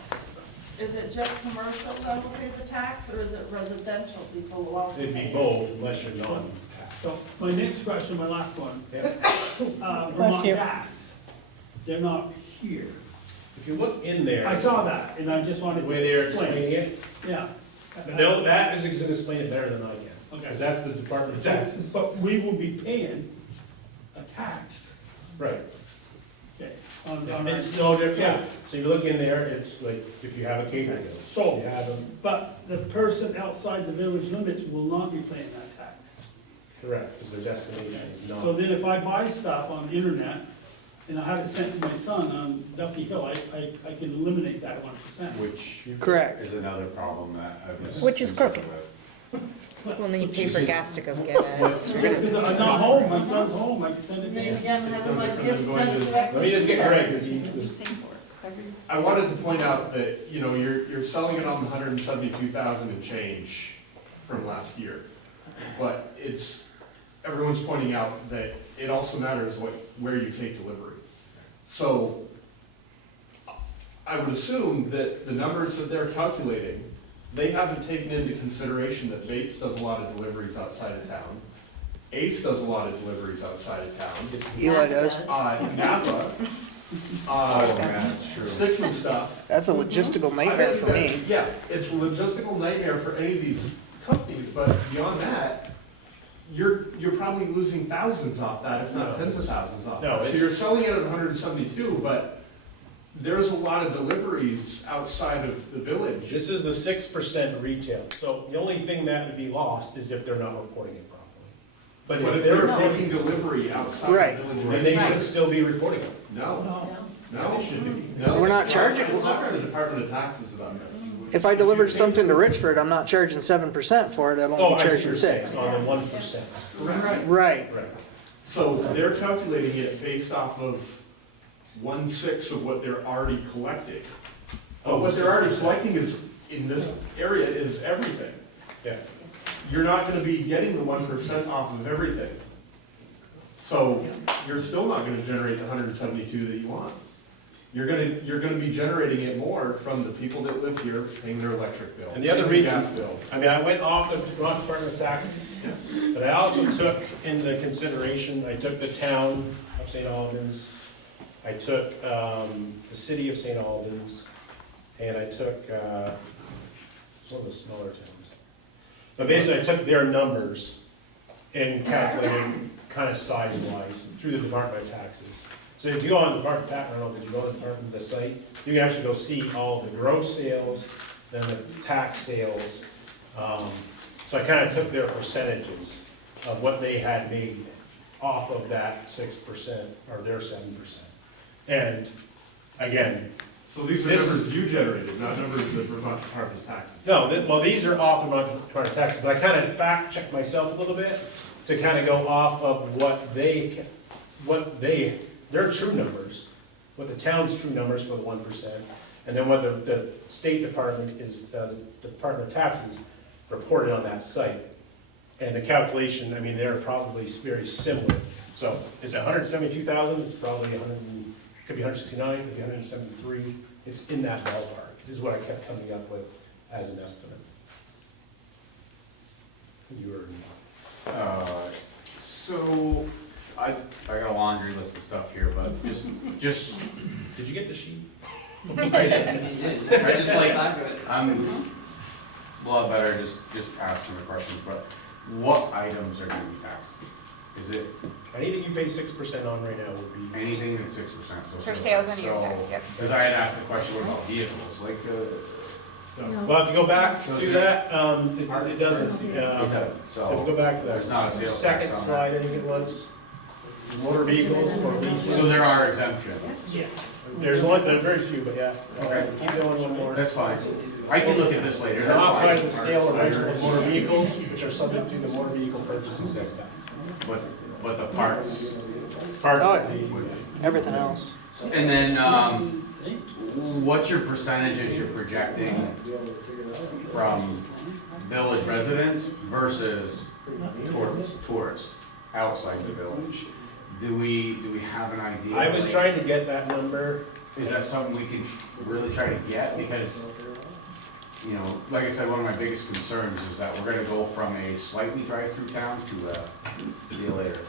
Is it just commercial that will pay the tax, or is it residential people will also it'd pay? be both unless you're non-tax. So my next question, my last one, Yeah. Vermont Gas, they're not here. If you look in there. I saw that, and I just wanted The to way they're explain. explaining it, Yeah. no, that is gonna explain it better than I can. Okay. Because that's the Department of Taxes. But we will be paying a tax, Right. okay, on our. It's no different, yeah. So you look in there, it's like if you have a catering bill. So- You have them, But the person outside the village limits will not be paying that tax. correct, because their destination is So not. then if I buy stuff on the internet and I have it sent to my son on Duffy Hill, I can eliminate that 1%. Which Correct. is another problem that I've been. Which is concerned crooked. with. Well, then you pay for gas to go get it. Just because I'm not home, my son's home, I can send it to Maybe him. again, having no like different gifts than going sent to- directly. Let me just get Greg, because he was. I wanted to point out that, you know, you're selling it on 172,000 and change from last year. But everyone's pointing out that it also matters where you take delivery. So I would assume that the numbers that they're calculating, they haven't taken into consideration that Bates does a lot of deliveries outside of town. Ace does a lot of deliveries outside of town. Eli does. Napa, Oh, man, that's true. sticks and stuff. That's a logistical nightmare for me. Yeah, it's a logistical nightmare for any of these companies, but beyond that, you're probably losing thousands off that, if not tens of thousands off No, that. So it's- you're selling it at 172, but there's a lot of deliveries outside of the village. This is the 6% retail, so the only thing that would be lost is if they're not reporting it properly. But But if if they're they're taking delivery outside Right. the village, then they should still be reporting it. No, no. They should be. No. We're not charging- We'll talk to the Department of Taxes about this. If I delivered something to Richford, I'm not charging 7% for it, I'm Oh, only I see what charging you're saying, 6. on the 1%. Correct. Right. Right. So they're calculating it based off of 1/6 of what they're already collecting. But what they're already collecting is, in this area, is everything. Yeah. You're not gonna be getting the 1% off of everything. So you're still not gonna generate the 172 that you want. You're gonna be generating it more from the people that live here paying their electric bill. And the other paying their reason, gas bill. I mean, I went off the Department of Taxes, but I also took into consideration, I took the town of St. Albans, I took the city of St. Albans, and I took some of the smaller towns. But basically, I took their numbers and calculated kind of size-wise through the Department of Taxes. So if you go on the Department of Tax, I don't know, did you go to the Department of the site? You can actually go see all the gross sales, then the tax sales. So I kind of took their percentages of what they had made off of that 6% or their 7%. And again, So these are This- numbers you generated, not numbers that Vermont Department of Taxes. no, well, these are off the Department of Taxes, but I kind of fact-checked myself a little bit to kind of go off of their true numbers, what the town's true numbers for the 1%, and then what the State Department is, the Department of Taxes reported on that site. And the calculation, I mean, they're probably very similar. So is it 172,000? It's probably 100, could be 169, could be 173. It's in that ballpark, is what I kept coming up with as an estimate. You were, So, I got a laundry list of stuff here, but just, did you get the sheet? I just like, I'm a lot better just asking the questions, but what items are gonna be taxed? Is it Anything you pay 6% on right now would be. anything that's 6%, so? For sales and use tax, yep. Because I had asked the question, what about vehicles, like, Well, if you go back So to is that, it doesn't. it doesn't, So if you so, go back to there's not a that sales second tax on slide, I that. think it was, motor vehicles or So leasing. there are exemptions, There's very few, but yeah. Okay. Keep going one more. that's fine, I can look at this later, It's that's not fine. part of the sale or rental of motor vehicles, which are subject to the motor vehicle purchase and sales tax. But the parts, Part Oh, of yeah. the, Everything else. and then, what's your percentages you're projecting from village residents versus tourists outside the village? Do we have an idea? I was like, trying to get that number. Is that something we can really try to get? Because, you know, like I said, one of my biggest concerns is that we're gonna go from a slightly drive-through town to a see you later.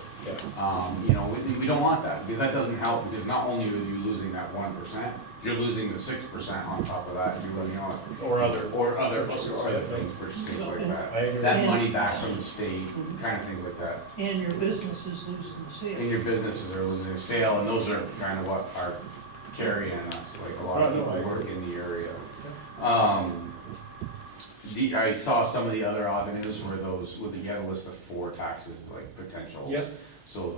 You know, we don't want that, because that doesn't help, because not only are you losing that 1%, you're losing the 6% on top of that, you know, Or other. or other things, things like I that. agree. That money back from the state, kind of things like that. And your business is losing the sale. And your businesses are losing a sale, and those are kind of what are carrying us, like a lot of Right, no, I people work agree. in the area. I saw some of the other avenues where you had a list of 4 taxes, like potentials. Yep. So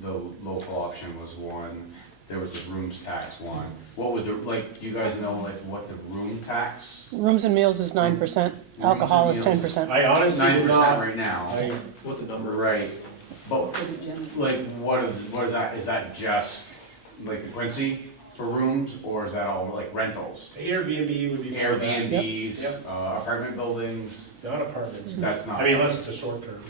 the local option was one, there was the rooms tax one. What would do you guys know, like, what the room tax? Rooms and meals is 9%, alcohol is 10%. I honestly did 9% not. right now. What the number? Right, but, like, what is that, is that just, like, the Quincy for rooms, or is that all, like, rentals? Airbnb would be. part of that. Airbnbs, Yep. apartment buildings, Not apartments. that's not. I mean, unless it's a short term.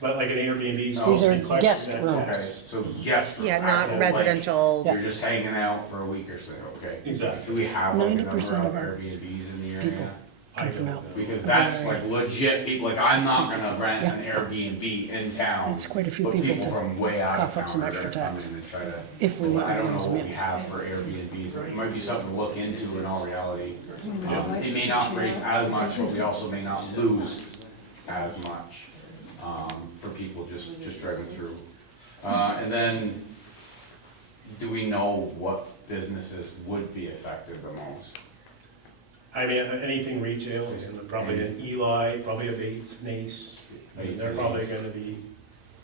But like an Airbnb. No. These are you collect guest that rooms. Okay, tax. so guest room. Yeah, not actual, residential. Like, you're just hanging out for a week or so, okay? Exactly. Do we have like a number of 90% of our Airbnbs in the area? I Good for know now. that. Because that's like legit people, like I'm not gonna rent an Airbnb in town. That's quite a few but people to from way out of cough up town some are extra gonna come tax. in and try to. If we want I to don't know use them, what we yes. have for Airbnbs, it might be something to look into in all reality. It may not raise as much, but we also may not lose as much, for people just driving through. And then, do we know what businesses would be affected the most? I mean, anything retail, and probably an Eli, probably a Bates, Nace. I mean, they're probably gonna be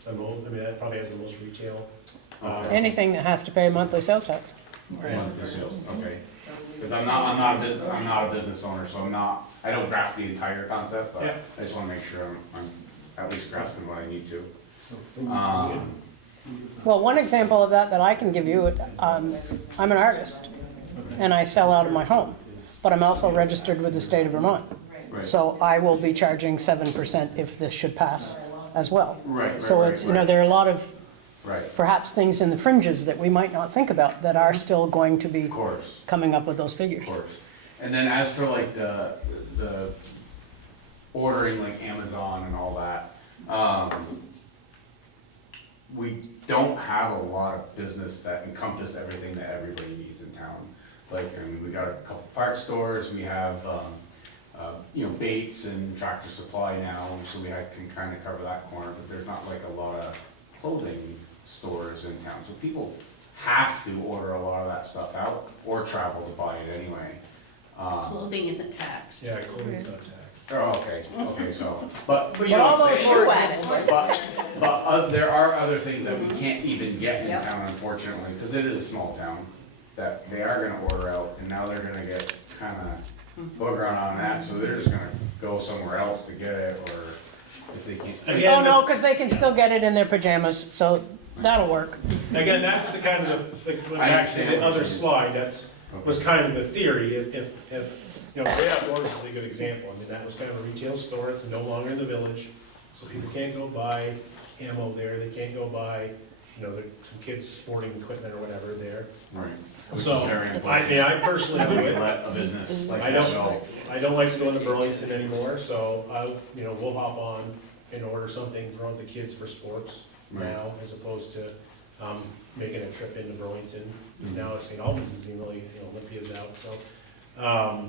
the most, I mean, that probably has the most retail. Anything that has to pay monthly sales tax. Monthly sales, okay. Because I'm not a business owner, so I don't grasp the entire concept, but Yeah. I just wanna make sure I'm at least grasping what I need to. Well, one example of that I can give you, I'm an artist, and I sell out of my home, but I'm also registered with the state of Vermont. Right. So I will be charging 7% if this should pass as well. Right, So right, it's, right, right. there are a lot of Right, perhaps things in the fringes that we might not think about that are still going to be of course. coming up with those figures. Of course. And then as for like the ordering like Amazon and all that, we don't have a lot of business that encompass everything that everybody needs in town. Like, I mean, we got a couple parts stores, we have, Bates and Tractor Supply now, so we can kind of cover that corner, but there's not like a lot of clothing stores in town. So people have to order a lot of that stuff out or travel to buy it anyway. Clothing isn't taxed. Yeah, clothing's not taxed. Oh, okay, so, but you know all what I'm those saying? shoe addicts. But there are other things that we can't even get in town, unfortunately, because it is a small town, that they are gonna order out, and now they're gonna get kinda booger on that, so they're just gonna go somewhere else to get it, or if they can't. Again, Oh, no, because they can still get it in their pajamas, so that'll work. Again, that's the kind of, actually, the other slide, was kind of the theory, if, Great Outdoors is a really good example. I mean, that was kind of a retail store, it's no longer in the village, so people can't go buy ammo there, they can't go buy, some kids' sporting equipment or whatever there. Right. So, I personally do it. Let a business like I that go. don't like to go into Burlington anymore, so we'll hop on and order something for the kids for sports now, as opposed to, making a trip into Burlington. Now St. Albans is really, Olympia's out, so.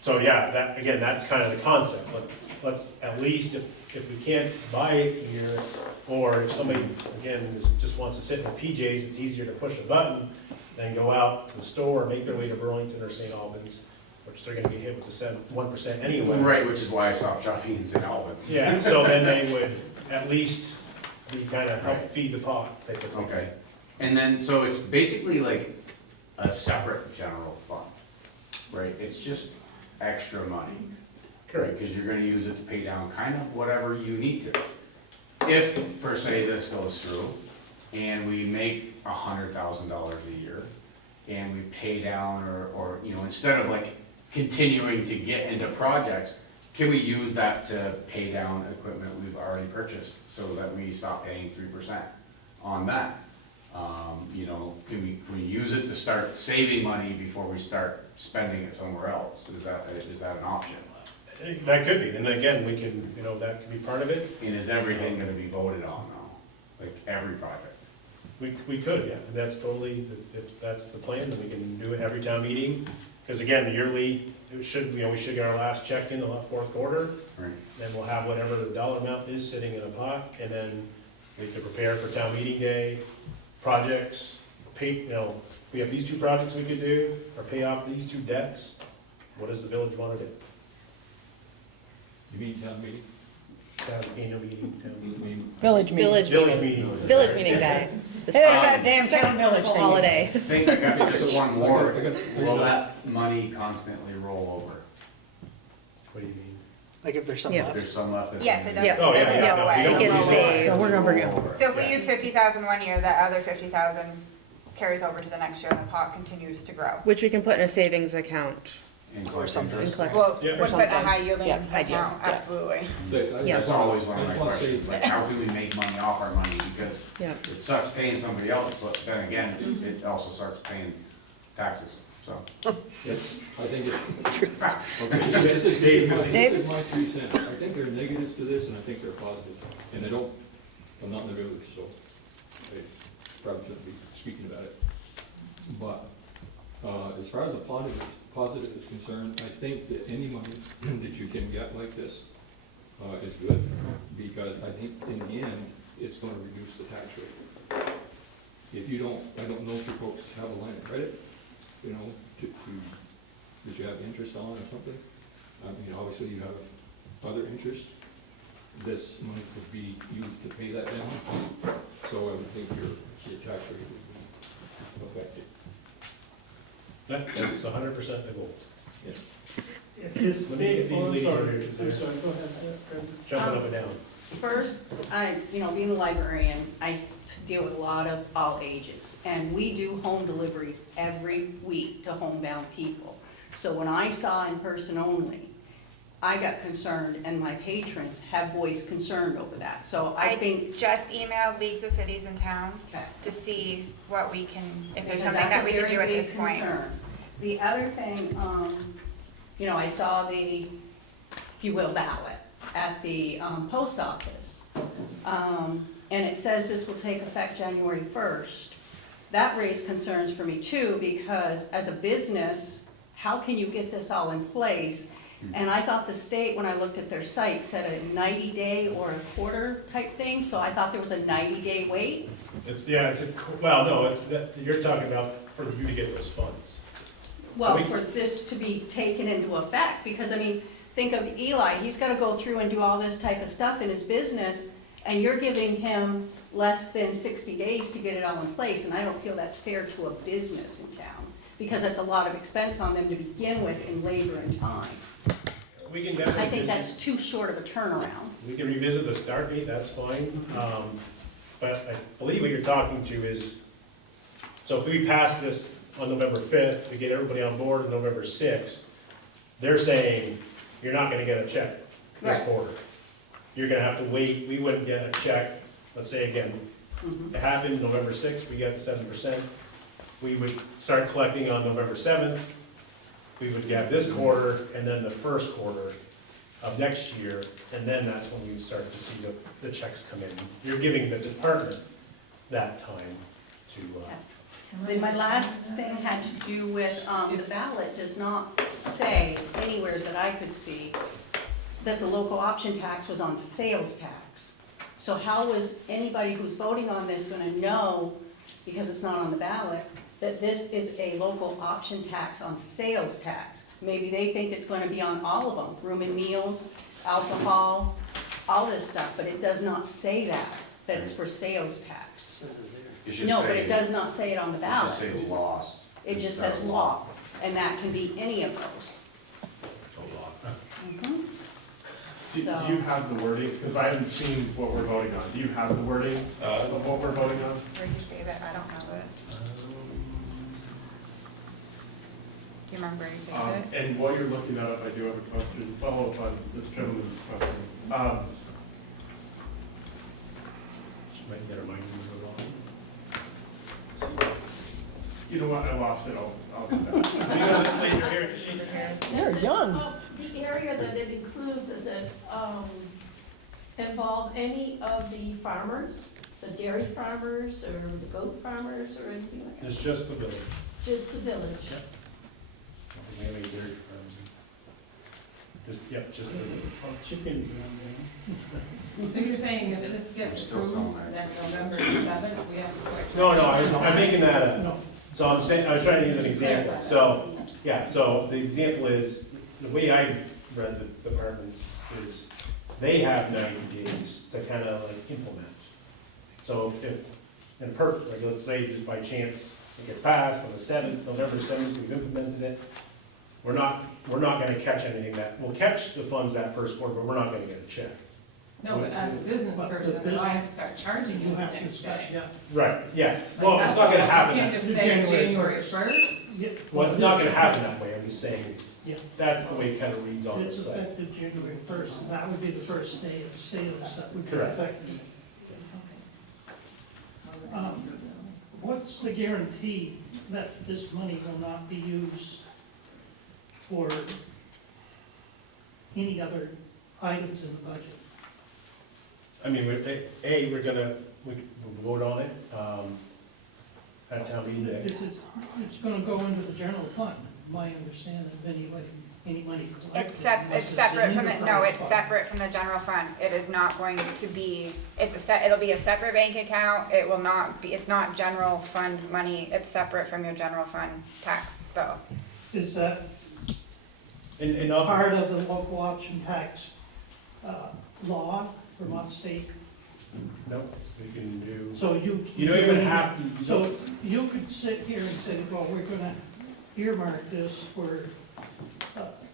So yeah, that's kind of the concept, but let's, at least if we can't buy it here, or if somebody, again, just wants to sit in the PJs, it's easier to push a button than go out to the store or make their way to Burlington or St. Albans, which they're gonna get hit with the 1% anyway. Right, which is why I stopped shopping in St. Albans. Yeah, so then they would at least be kind of help feed the pot type of thing. Okay, and then, so it's basically like a separate general fund, right? It's just extra money. Correct. Because you're gonna use it to pay down kind of whatever you need to. If, per se, this goes through, and we make $100,000 a year, and we pay down, or, instead of like continuing to get into projects, can we use that to pay down equipment we've already purchased, so that we stop paying 3% on that? Can we use it to start saving money before we start spending it somewhere else? Is that an option? That could be, and again, we can, that could be part of it. And is everything gonna be voted on now? Like every project? We could, yeah, and that's totally, if that's the plan, then we can do it every town meeting. Because again, yearly, we should get our last check in the fourth quarter, Right. then we'll have whatever the dollar amount is sitting in a pot, and then we can prepare for town meeting day, projects, we have these two projects we could do, or pay off these two debts. What does the village want to do? You mean town meeting? Town annual meeting, town meeting. Village meeting. Village meeting. Village meeting day. Hey, there's that damn town village thing. Holiday. I think I got just one more. Will that money constantly roll over? What do you mean? Like if there's some Yeah. If left. there's some left. that's Yes, it in does, there? it Oh, yeah, doesn't yeah, go no, away. we don't It gets lose it. saved. So we're gonna bring it Over. So if we use 50,000 one year, the other 50,000 carries over to the next year, and the pot continues to grow. Which we can put in a savings account. Or something. And collect. Well, Yeah. would put in a high yielding Yeah, high yield, account, yeah. absolutely. Yeah. That's always one of my questions, like how can we make money off our money? Because Yeah. it sucks paying somebody else, but then again, it also starts paying taxes. so. Yes, I think it's, Okay. this is Dave, my 3 cents. I think there are negatives to this and I think there are positives. And I'm not in the village, so I probably shouldn't be speaking about it. But, as far as a positive is concerned, I think that any money that you can get like this, is good, because I think in the end, it's gonna reduce the tax rate. If you don't, I don't know if you folks have a line of credit, you know, that you have interest on or something. I mean, obviously you have other interest. This money could be used to pay that down, so I would think your tax rate would be affected. That's 100% the goal. Yes. If this Let me get these I'm ladies sorry, over here, 'cause I'm they're sorry, go ahead. jumping up and down. First, being a librarian, I deal with a lot of all ages. And we do home deliveries every week to homebound people. So when I saw in person only, I got concerned and my patrons have voiced concern over that. So I think. Just emailed Leagues of Cities in Town Okay. to see what we can, if there's Because something that that's a we can very do at big this point. concern. The other thing, I saw the, if you will, ballot at the post office. And it says this will take effect January 1st. That raised concerns for me too, because as a business, how can you get this all in place? And I thought the state, when I looked at their site, said a 90-day or a quarter type thing, so I thought there was a 90-day wait. You're talking about for you to get those funds. Well, for this to be taken into effect, because think of Eli, he's gotta go through and do all this type of stuff in his business, and you're giving him less than 60 days to get it all in place, and I don't feel that's fair to a business in town, because that's a lot of expense on them to begin with in labor and time. We can definitely. I think that's too short of a turnaround. We can revisit the start date, that's fine. But I believe what you're talking to is, so if we pass this on November 5th, to get everybody on board on November 6th, they're saying, you're not gonna get a check this Right. quarter. You're gonna have to wait, we wouldn't get a check, let's say again, it happened November 6th, we got the 7%. We would start collecting on November 7th. We would get this quarter, and then the first quarter of next year, and then that's when we start to see the checks come in. You're giving the department that time to, Then my last thing had to do with, the ballot does not say anywhere that I could see that the local option tax was on sales tax. So how was anybody who's voting on this gonna know, because it's not on the ballot, that this is a local option tax on sales tax? Maybe they think it's gonna be on all of them, room and meals, alcohol, all this stuff, but it does not say that it's for sales tax. It should No, but say- it does not say it on the It ballot. should say lost. It just instead says of law, and that can be any of those. Mhm. Do So- you have the wording? Because I haven't seen what we're voting on. Do you have the wording of what we're voting on? Where'd you save it? I don't have it. Do you remember where you saved it? And while you're looking at it, I do have a question, follow up on this gentleman's question. might get our mind moving along. You know what, I lost it, I'll do that. You know this lady right here, she's You're young. The area that it includes, does it involve any of the farmers, the dairy farmers, or the goat farmers, or anything like that? It's just the village. Just the village? I don't think we have any dairy farms. Just the village. Chickens around there. So you're saying if this gets Still approved, selling then November 7th, we have to start. No, charging I'm making that up. No, So I'm saying, I was trying to use an example. So, so the example is, the way I read the departments is, they have 90 days to kind of like implement. So if, in perfect, like let's say just by chance it gets passed on the 7th, November 7th, we've implemented it, we're not gonna catch anything we'll catch the funds that first quarter, but we're not gonna get a check. No, but as a business But the person, then I have to start charging you you the have to next start, day. yeah. Right, yeah. Like, Well, it's that's not gonna all. happen. You can't that- just say January 1st. Yeah. Well, it's not gonna happen that way, I'm just saying, Yeah. that's the way it kind of reads on the It's site. effective January 1st, that would be the first day of sales that would be Correct. effective. What what's the guarantee that this money will not be used for any other items in the budget? I mean, we're gonna, we vote on it, at town meeting day. It's gonna go into the general fund, my understanding of any money collected. It's unless separate from the, an no, it's enterprise fund. separate from the general fund. It is not going to be, it'll be a separate bank account. It will not be, it's not general fund money. It's separate from your general fund tax bill. Is that And part of the local option tax law, Vermont state? no, we can do, So you. you don't even have to. So you could sit here and say, well, we're gonna earmark this for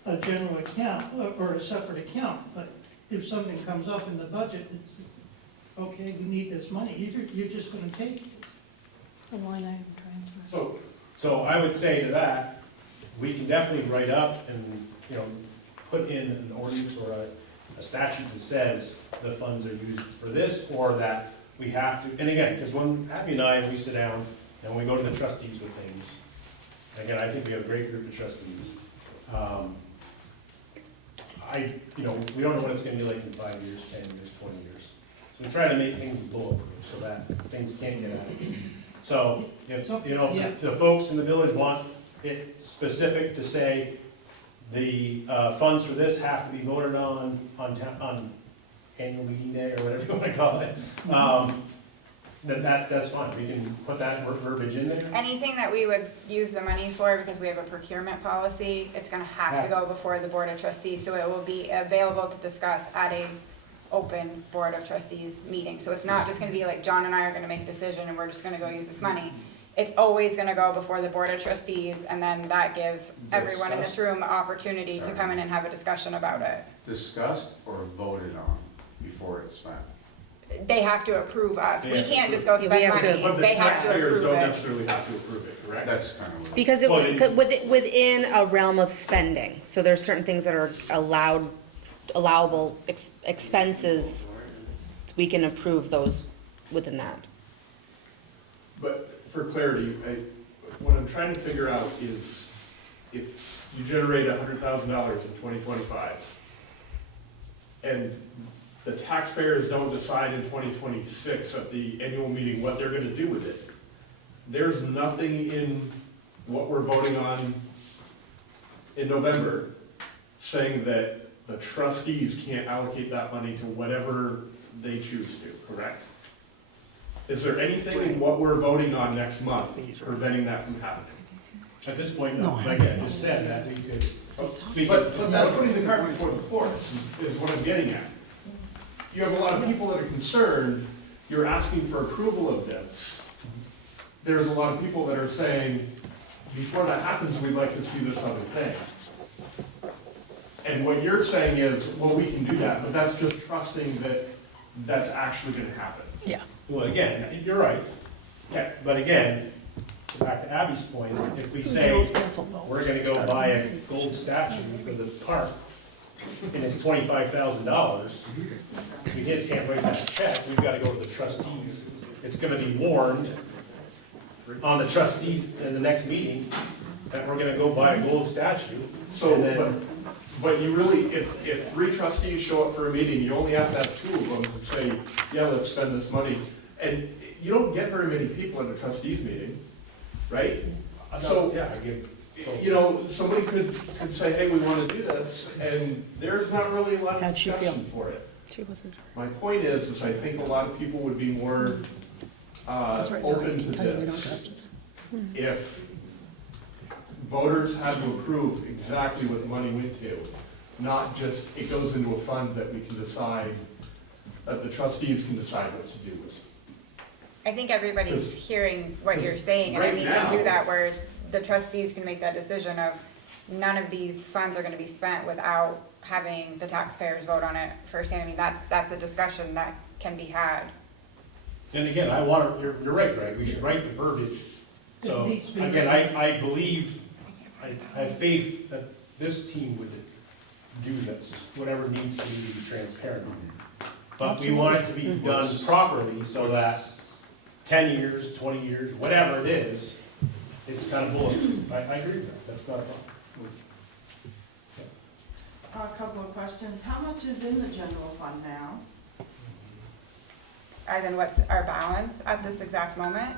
a general account or a separate account, but if something comes up in the budget, it's, okay, we need this money, you're just gonna take it. A line item transfer. So I would say to that, we can definitely write up and, you know, put in an ordinance or a statute that says the funds are used for this, or that we have to, and again, because when Abby and I, we sit down and we go to the trustees with things, and again, I think we have a great group of trustees. You know, we don't know what it's gonna be like in 5 years, 10 years, 20 years. So we try to make things bulletproof so that things can't get out of hand. So if, you know, if the folks in the village want it specific to say the funds for this have to be voted on annual meeting day or whatever you wanna call it, then that's fine. We can put that verbiage in there. Anything that we would use the money for, because we have a procurement policy, it's gonna have to go before the Board of Trustees, so it will be available to discuss at a open Board of Trustees meeting. So it's not just gonna be like John and I are gonna make a decision and we're just gonna go use this money. It's always gonna go before the Board of Trustees, and then that gives everyone in this room an opportunity to come in and have a discussion about it. Discussed or voted on before it's spent? They have to approve us. We Yeah. can't just go Yeah, we spend have to- money. But the They have to taxpayers approve don't it. necessarily have to approve it, correct? That's kind of what. Because Well, within a realm of spending, so there's certain things that are allowable expenses, we can approve those within that. But for clarity, what I'm trying to figure out is if you generate $100,000 in 2025, and the taxpayers don't decide in 2026 at the annual meeting what they're gonna do with it, there's nothing in what we're voting on in November saying that the trustees can't allocate that money to whatever they choose to, correct? Is there anything in what we're voting on next month preventing that from happening? At this point, no, like I just said, that we could. But that's putting the cart before the horse, is what I'm getting at. You have a lot of people that are concerned, you're asking for approval of this. There's a lot of people that are saying, before that happens, we'd like to see this other thing. And what you're saying is, well, we can do that, but that's just trusting that that's actually gonna happen. Well, again, you're right. Yeah, but again, back to Abby's point, if we say we're gonna go buy a gold statue for the park, and it's $25,000, we just can't write that check, we've gotta go to the trustees. It's gonna be warned on the trustees in the next meeting that we're gonna go buy a gold statue. So, And then- but you really, if 3 trustees show up for a meeting, you only have to have 2 of them to say, yeah, let's spend this money. And you don't get very many people at a trustees meeting, right? So, Yeah, I give. you know, somebody could say, hey, we want to do this, and there's not really a lot of How'd she feel? discussion for it. She wasn't. My point is I think a lot of people would be more open to this if voters had to approve exactly what the money went to, not just it goes into a fund that we can decide, that the trustees can decide what to do with. I think everybody's hearing what you're saying, and I right mean, we can do now- that where the trustees can make that decision of none of these funds are gonna be spent without having the taxpayers vote on it firsthand. I mean, that's a discussion that can be had. And again, you're right, Greg, we should write the verbiage. So, It needs to be again, I believe, I have faith that this team would do this, whatever needs to be transparent. But we want it to be done properly so that 10 years, 20 years, whatever it is, it's kind of bullet. I agree with that, that's not a problem. A couple of questions. How much is in the general fund now? As in what's our balance at this exact moment?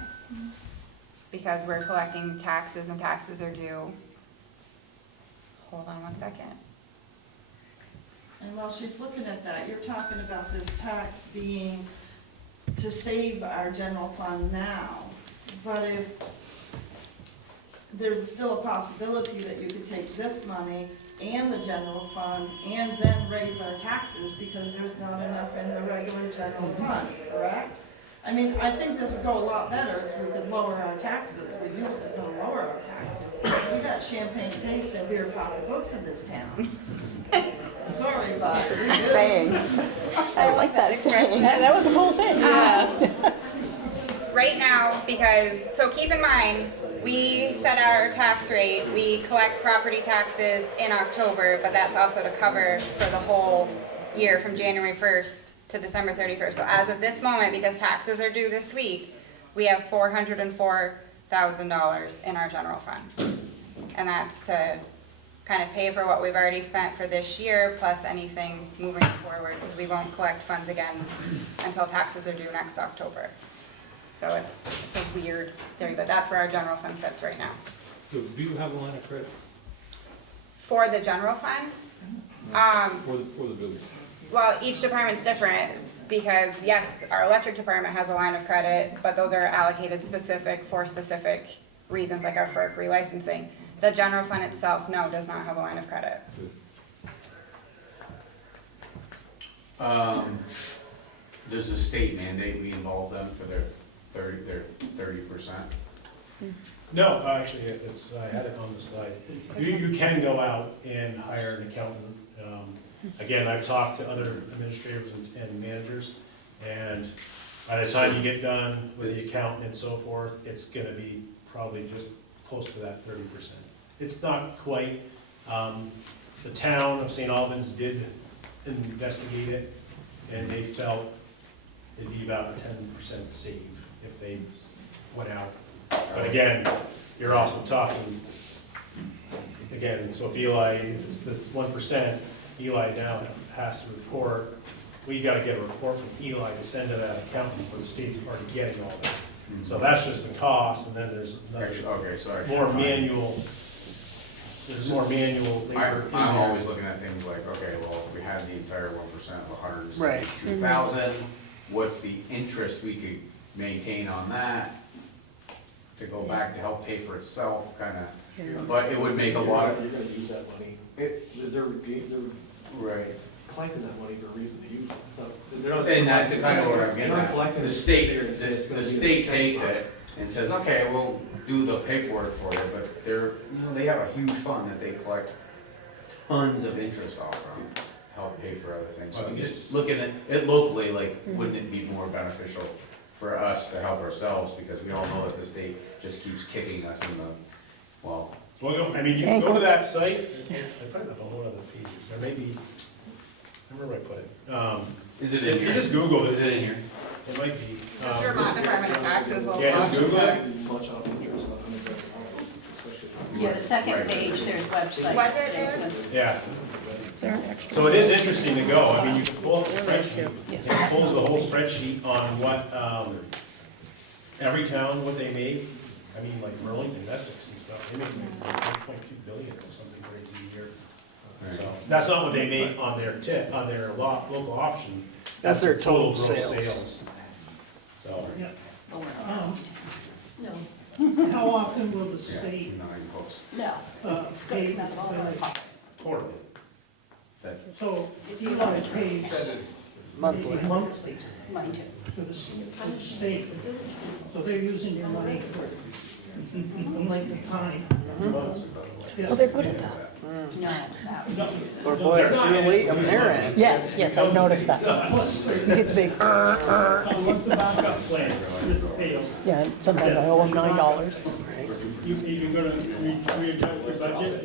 Because we're collecting taxes and taxes are due. Hold on one second. And while she's looking at that, you're talking about this tax being to save our general fund now. But if there's still a possibility that you could take this money and the general fund and then raise our taxes because there's not enough in the regular general fund, correct? I mean, I think this would go a lot better if we could lower our taxes. We knew it was gonna lower our taxes. We got champagne taste and beer pocketbooks in this town. Sorry, but we do. Saying. I like that saying. That was a cool saying. Yeah. Right now, because, so keep in mind, we set our tax rate, we collect property taxes in October, but that's also to cover for the whole year from January 1st to December 31st. So as of this moment, because taxes are due this week, we have $404,000 in our general fund. And that's to kind of pay for what we've already spent for this year, plus anything moving forward, because we won't collect funds again until taxes are due next October. So it's a weird thing, but that's where our general fund sits right now. So do you have a line of credit For the general fund, for the village? well, each department's different, because yes, our electric department has a line of credit, but those are allocated for specific reasons, like our FERC relicensing. The general fund itself, no, does not have a line of credit. Does the state mandate we involve them for their 30%? No, actually, it's, I had it on the slide. You can go out and hire an accountant. Again, I've talked to other administrators and managers, and by the time you get done with the accountant and so forth, it's gonna be probably just close to that 30%. It's not quite, the town of St. Albans did investigate it, and they felt it'd be about a 10% save if they went out. But again, you're also talking, again, so if Eli, if it's this 1%, Eli now has to report, we gotta get a report from Eli to send to that accountant, where the state's already getting all that. So that's just the cost, and then there's another, Okay, sorry. more manual, there's more manual labor in there. I'm always looking at things like, okay, well, if we had the entire 1% of Right. 162,000, what's the interest we could maintain on that to go back to help pay for itself, kinda, but it would make a lot of, You're gonna use that money. They're right. collecting that money for a reason to use it. It's not- they're not- And that's kind of what I'm getting They're not at. collecting The it state, there and say it's gonna the be in state check takes box. it and says, okay, we'll do the paperwork for you, but they're, they have a huge fund that they collect tons of interest off from, to help pay for other things. So I'm just looking at it locally, like, wouldn't it be more beneficial for us to help ourselves, because we all know that the state just keeps kicking us in the, well, Well, I mean, you can go to that site, I put it up on one of the pages, or maybe, where did I put it? is it If in you here? just Google Is it, it in here? it might be. Does Vermont Department of Taxes will Yeah, block Google the- it. Much on interest on underground houses, especially. Yeah, the second page, there's websites. What's it, Jason. Yeah, Is there an extra? so it is interesting to go, I mean, you can pull up the spreadsheet, Yes. it pulls the whole spreadsheet on what, every town, what they made. I mean, like Burlington, Essex and stuff, they make 1.2 billion or something crazy a year. So, that's not what they make on their on their local option. That's their total gross sales. So, No, How often will the Yeah, state, not even close. no. pay the village? quarterly. That, So Eli pays Monthly. monthly Mine too. to the state, so they're using your money for a length of time. Oh, they're good at that. No, that Or boy, if you're late, I'm there at. Yes, I've noticed that. Plus, It's big. what's the backup plan if this fails? Yeah, sometimes I owe them $9. You're gonna readjust your budget?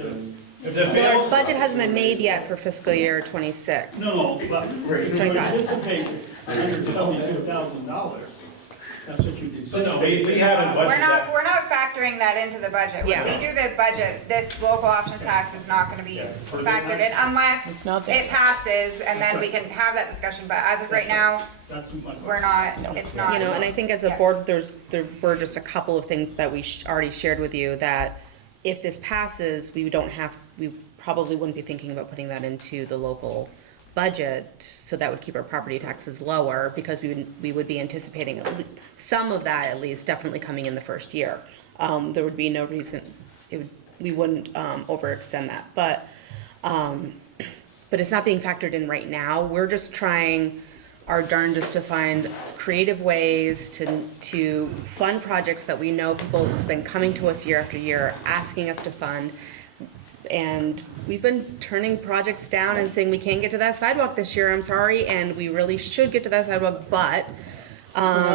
if the Our fails, budget hasn't been made yet for fiscal year '26. No, but you 25. anticipate $172,000. That's what you did. So no, we haven't budgeted that. We're not factoring that into the budget. When we do the budget, this local options tax is not gonna be Yeah. factored in unless It's not there. it passes, and then we can have that discussion, but as of right now, That's my. we're not, it's not. You know, and I think as a Yeah. board, there were just a couple of things that we already shared with you, that if this passes, we probably wouldn't be thinking about putting that into the local budget, so that would keep our property taxes lower, because we would be anticipating some of that at least definitely coming in the first year. There would be no reason, we wouldn't overextend that, but it's not being factored in right now. We're just trying our darndest to find creative ways to fund projects that we know people have been coming to us year after year, asking us to fund. And we've been turning projects down and saying, we can't get to that sidewalk this year, I'm sorry, and we really should get to that sidewalk, but,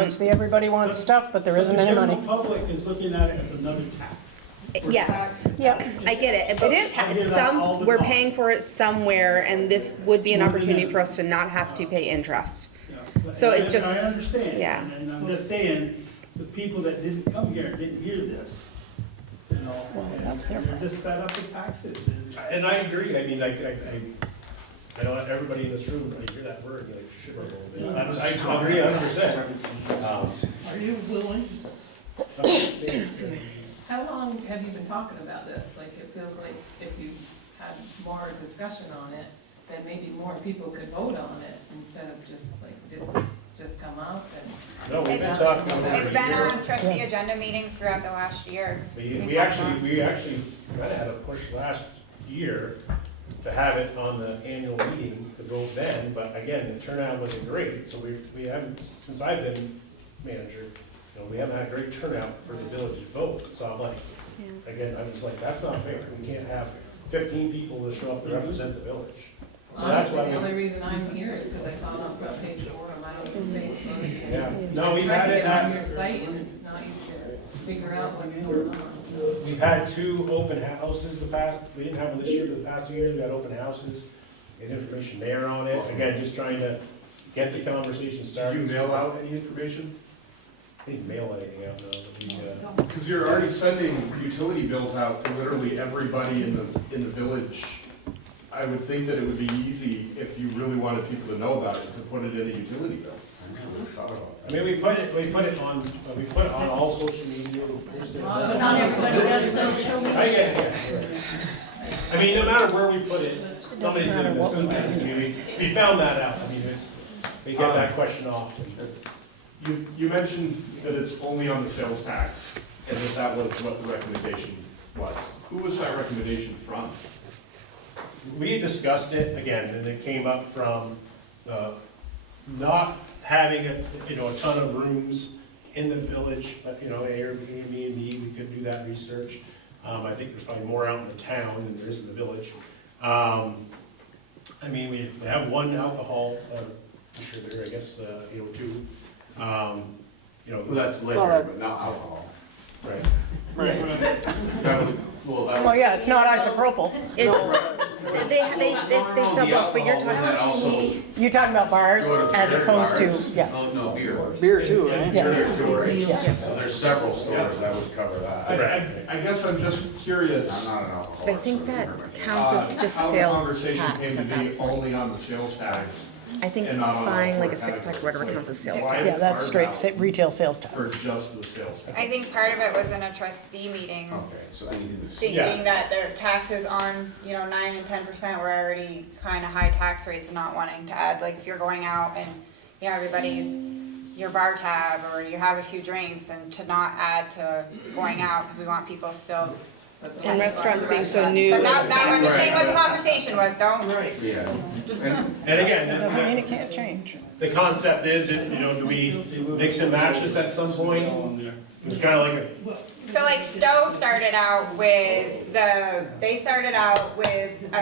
See, everybody wants stuff, but there isn't any money. The general public is looking at it as another tax. yes, Yep. I get it, but It is. I hear that all the we're time. paying for it somewhere, and this would be an opportunity for us to not have to pay interest. Yeah. So it's And just- I understand. yeah. And I'm just saying, the people that didn't come here didn't hear this, you know. Well, and that's their they're just fed up with taxes. And I agree, I mean, I know everybody in this room, when you hear that word, you like shiver a little bit. I agree 100%. Are you willing? How long have you been talking about this? Like, it feels like if you had more discussion on it, then maybe more people could vote on it instead of just like, did this just come up and? No, we've been talking about it It's for been a year. on trustee agenda meetings throughout the last year. We actually kind of had a push last year to have it on the annual meeting to vote then, but again, the turnout wasn't great, so we haven't, since I've been manager, you know, we haven't had a great turnout for the village to vote, so I'm like, again, I'm just like, that's not fair, we can't have 15 people to show up to represent the village. So that's Honestly, why the only we, reason I'm here is because I saw it on front page 4 of my own Facebook. yeah, no, we've Tried had to it get on your at, site and it's not easy to figure out what's going on, so. we've had 2 open houses the past, we didn't have one this year, but the past 2 years, we had open houses, get information there on it, again, just trying to get the conversation Did started. you mail out any information? I didn't mail anything out, no, but we, Because you're already sending utility bills out to literally everybody in the village. I would think that it would be easy, if you really wanted people to know about it, to put it in a utility bill. I mean, we put it on all social media, we posted it. Not everybody does social media. I get it, yeah. I mean, no matter where we put it, somebody's gonna miss it. I mean, we found that out, I mean, we get that question often. You mentioned that it's only on the sales tax, and that was what the recommendation was. Who was that recommendation from? We had discussed it again, and it came up from, not having a ton of rooms in the village, Airbnb, we could do that research. I think there's probably more out in the town than there is in the village. I mean, we have one alcohol distributor, I guess, 2. Well, that's Well, liquor, but not alcohol. Right. Right. That would, well, that Well, would. yeah, it's not isopropyl. They sell both, but you're talking That about, also You're talking about bars go to as beer opposed to, bars. yeah. Oh, no, beer. Beer too, right? Yeah. Beer storage. Yeah. So there's several stores that would cover that. I guess I'm just curious. I'm not an alcoholic. but I think so it that doesn't hurt my counts as just how the sales conversation tax came to at be that point. only on the sales tax I think and not on all buying like four a six-pack or categories. whatever Like, counts as sales why tax. Yeah, that's carve straight out retail sales for tax. just the sales tax? I think part of it was in a trustee meeting, Okay, so anything to see. thinking that their taxes on, 9 and 10% were already kind of high tax rates and not wanting to add, like, if you're going out and, everybody's your bar tab, or you have a few drinks, and to not add to going out, because we want people still. And restaurants being so new. But now I'm just saying what the conversation was, don't. Yeah. And again, That doesn't mean it can't change. the concept is, do we mix and match this at some point? It's kind of like So like Stowe started out with I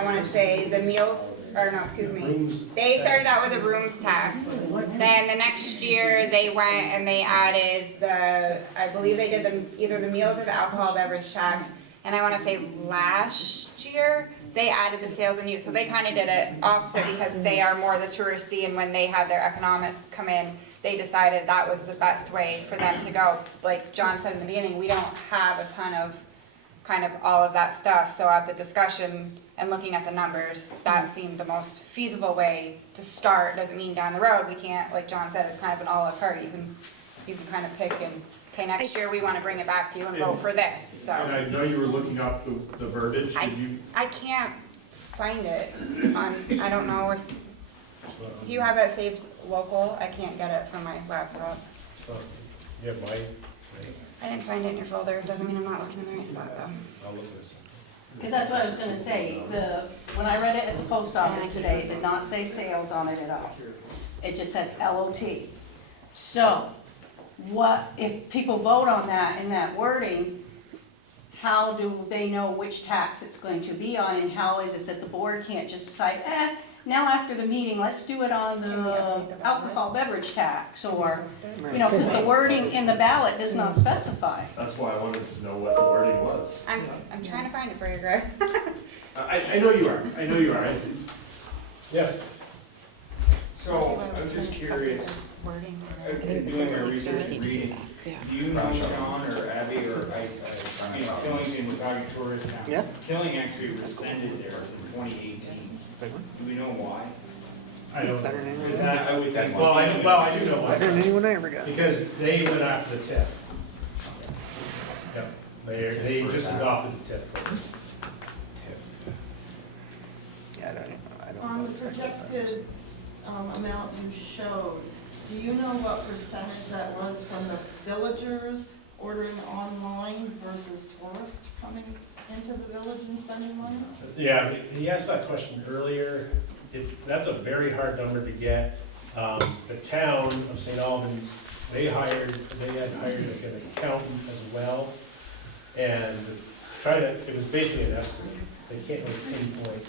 want to say the meals, or no, excuse me. rooms. They started out with a rooms tax. Then the next year they went and they added I believe they did either the meals or the alcohol beverage tax. And I want to say last year they added the sales and use. So they kind of did it opposite because they are more the touristy, and when they had their economists come in, they decided that was the best way for them to go. Like John said in the beginning, we don't have a ton of kind of all of that stuff, so at the discussion and looking at the numbers, that seemed the most feasible way to start. Doesn't mean down the road, we can't, like John said, it's kind of an a la carte, you can kind of pick and, okay, next year we wanna bring it back to you and vote for this, so. And I know you were looking up the verbiage, did you? I can't find it on, I don't know if you have it saved local, I can't get it from my laptop. So, yeah, mine, I didn't find it in your folder, doesn't mean I'm not looking in the right spot though. I'll look at this. Because that's what I was gonna say, when I read it at the post office today, it did not say sales on it at all. It just said LOT. So, what, if people vote on that in that wording, how do they know which tax it's going to be on, and how is it that the board can't just decide, now after the meeting, let's do it on the alcohol beverage tax, or, you know, because the wording in the ballot does not specify. That's why I wanted to know what the wording was. I'm trying to find it for you, Greg. I know you are. Yes. So, I'm just curious, doing my research and reading, do you know, John or Abby or Killing, we're talking tourist now. Yeah. Killing actually rescinded there in 2018. Do we know why? I don't. Better than anyone. Is that, I would think. Well, I do know why. Better than anyone I ever got. Because they went after the TIF. Yep, they just adopted the TIF program. Yeah, I don't On know the exactly what that is. projected amount you showed, do you know what percentage that was from the villagers ordering online versus tourists coming into the village and spending money? Yeah, he asked that question earlier. That's a very hard number to get. The town of St. Albans, they had hired like an accountant as well. And it was basically an estimate. They can't really pinpoint.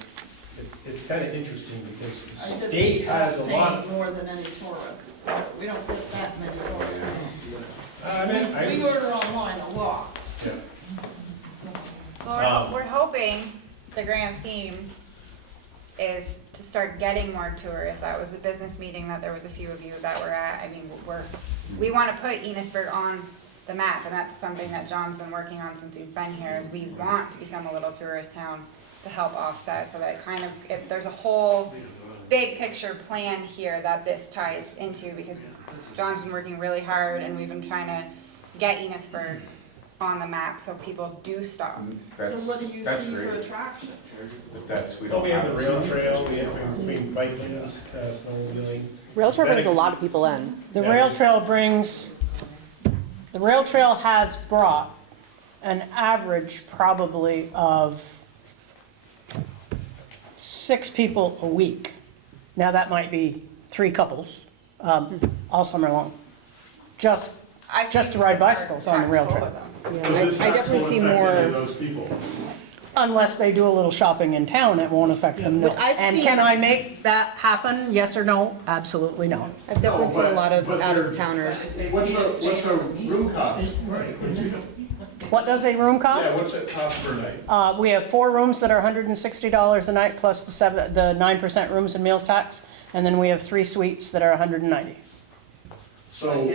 It's kind of interesting because the state has a lot. More than any tourists. We don't get that many tourists. We order online a lot. Yeah. Well, we're hoping the grand scheme is to start getting more tourists. That was the business meeting that there was a few of you that were at. I mean, we want to put Enosburg on the map, and that's something that John's been working on since he's been here. Is we want to become a little tourist town to help offset, so that kind of, there's a whole big picture plan here that this ties into, because John's been working really hard and we've been trying to get Enosburg on the map so people do stop. So what do you see for attractions? We have the rail trail, we have bike lanes, snowmobiling. Rail trail brings a lot of people in. The rail trail has brought an average probably of 6 people a week. Now that might be 3 couples, all summer long, just to ride bicycles on the rail trail. Yeah, I definitely see more. Those people. Unless they do a little shopping in town, it won't affect them, no. But I've And seen- can I make that happen, yes or no? Absolutely no. I've definitely seen a lot of But out-of-towners. What's a room cost? What does a room cost? Yeah, what's it cost per night? We have 4 rooms that are $160 a night, plus the 9% rooms and meals tax, and then we have 3 suites that are $190. So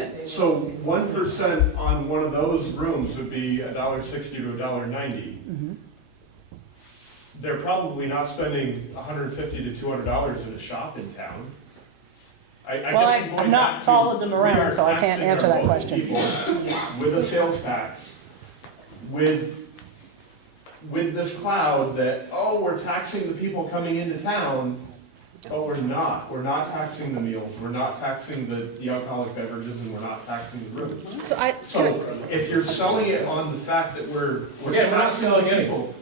1% on one of those rooms would be $1.60 to $1.90. Mm-hmm. They're probably not spending $150 to $200 at a shop in town. I guess Well, I'm going I've not back to, followed them we around, are so I can't taxing our answer that local question. people with a sales tax, with this cloud that, oh, we're taxing the people coming into town. Oh, we're not. We're not taxing the meals. We're not taxing the alcoholic beverages, and we're not taxing the rooms. So if you're selling it on the fact that we're not selling taxing anything. people.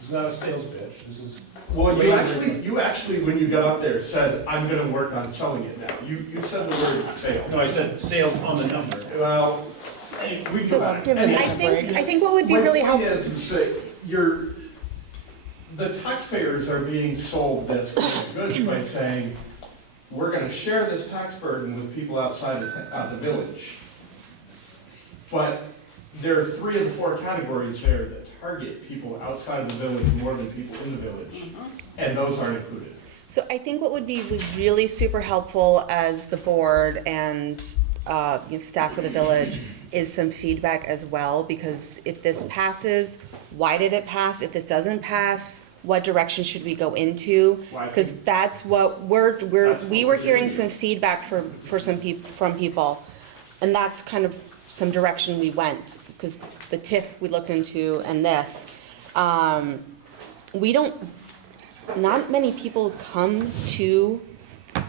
It's not a sales pitch, this is. Well, you actually, when you got up there, said, I'm gonna work on selling it now. You said the word sale. No, I said sales on the number. Well, we do that. I think what would be really helpful. My point is that the taxpayers are being sold this goods by saying, we're gonna share this tax burden with people outside of the village. But there are 3 of the 4 categories there that target people outside of the village more than people in the village, and those aren't included. So I think what would be really super helpful as the board and staff for the village is some feedback as well, because if this passes, why did it pass? If this doesn't pass, what direction should we go into? Well, I Because think- that's what we were hearing some feedback from people, and that's kind of some direction we went, because the TIF we looked into and this. Not many people come to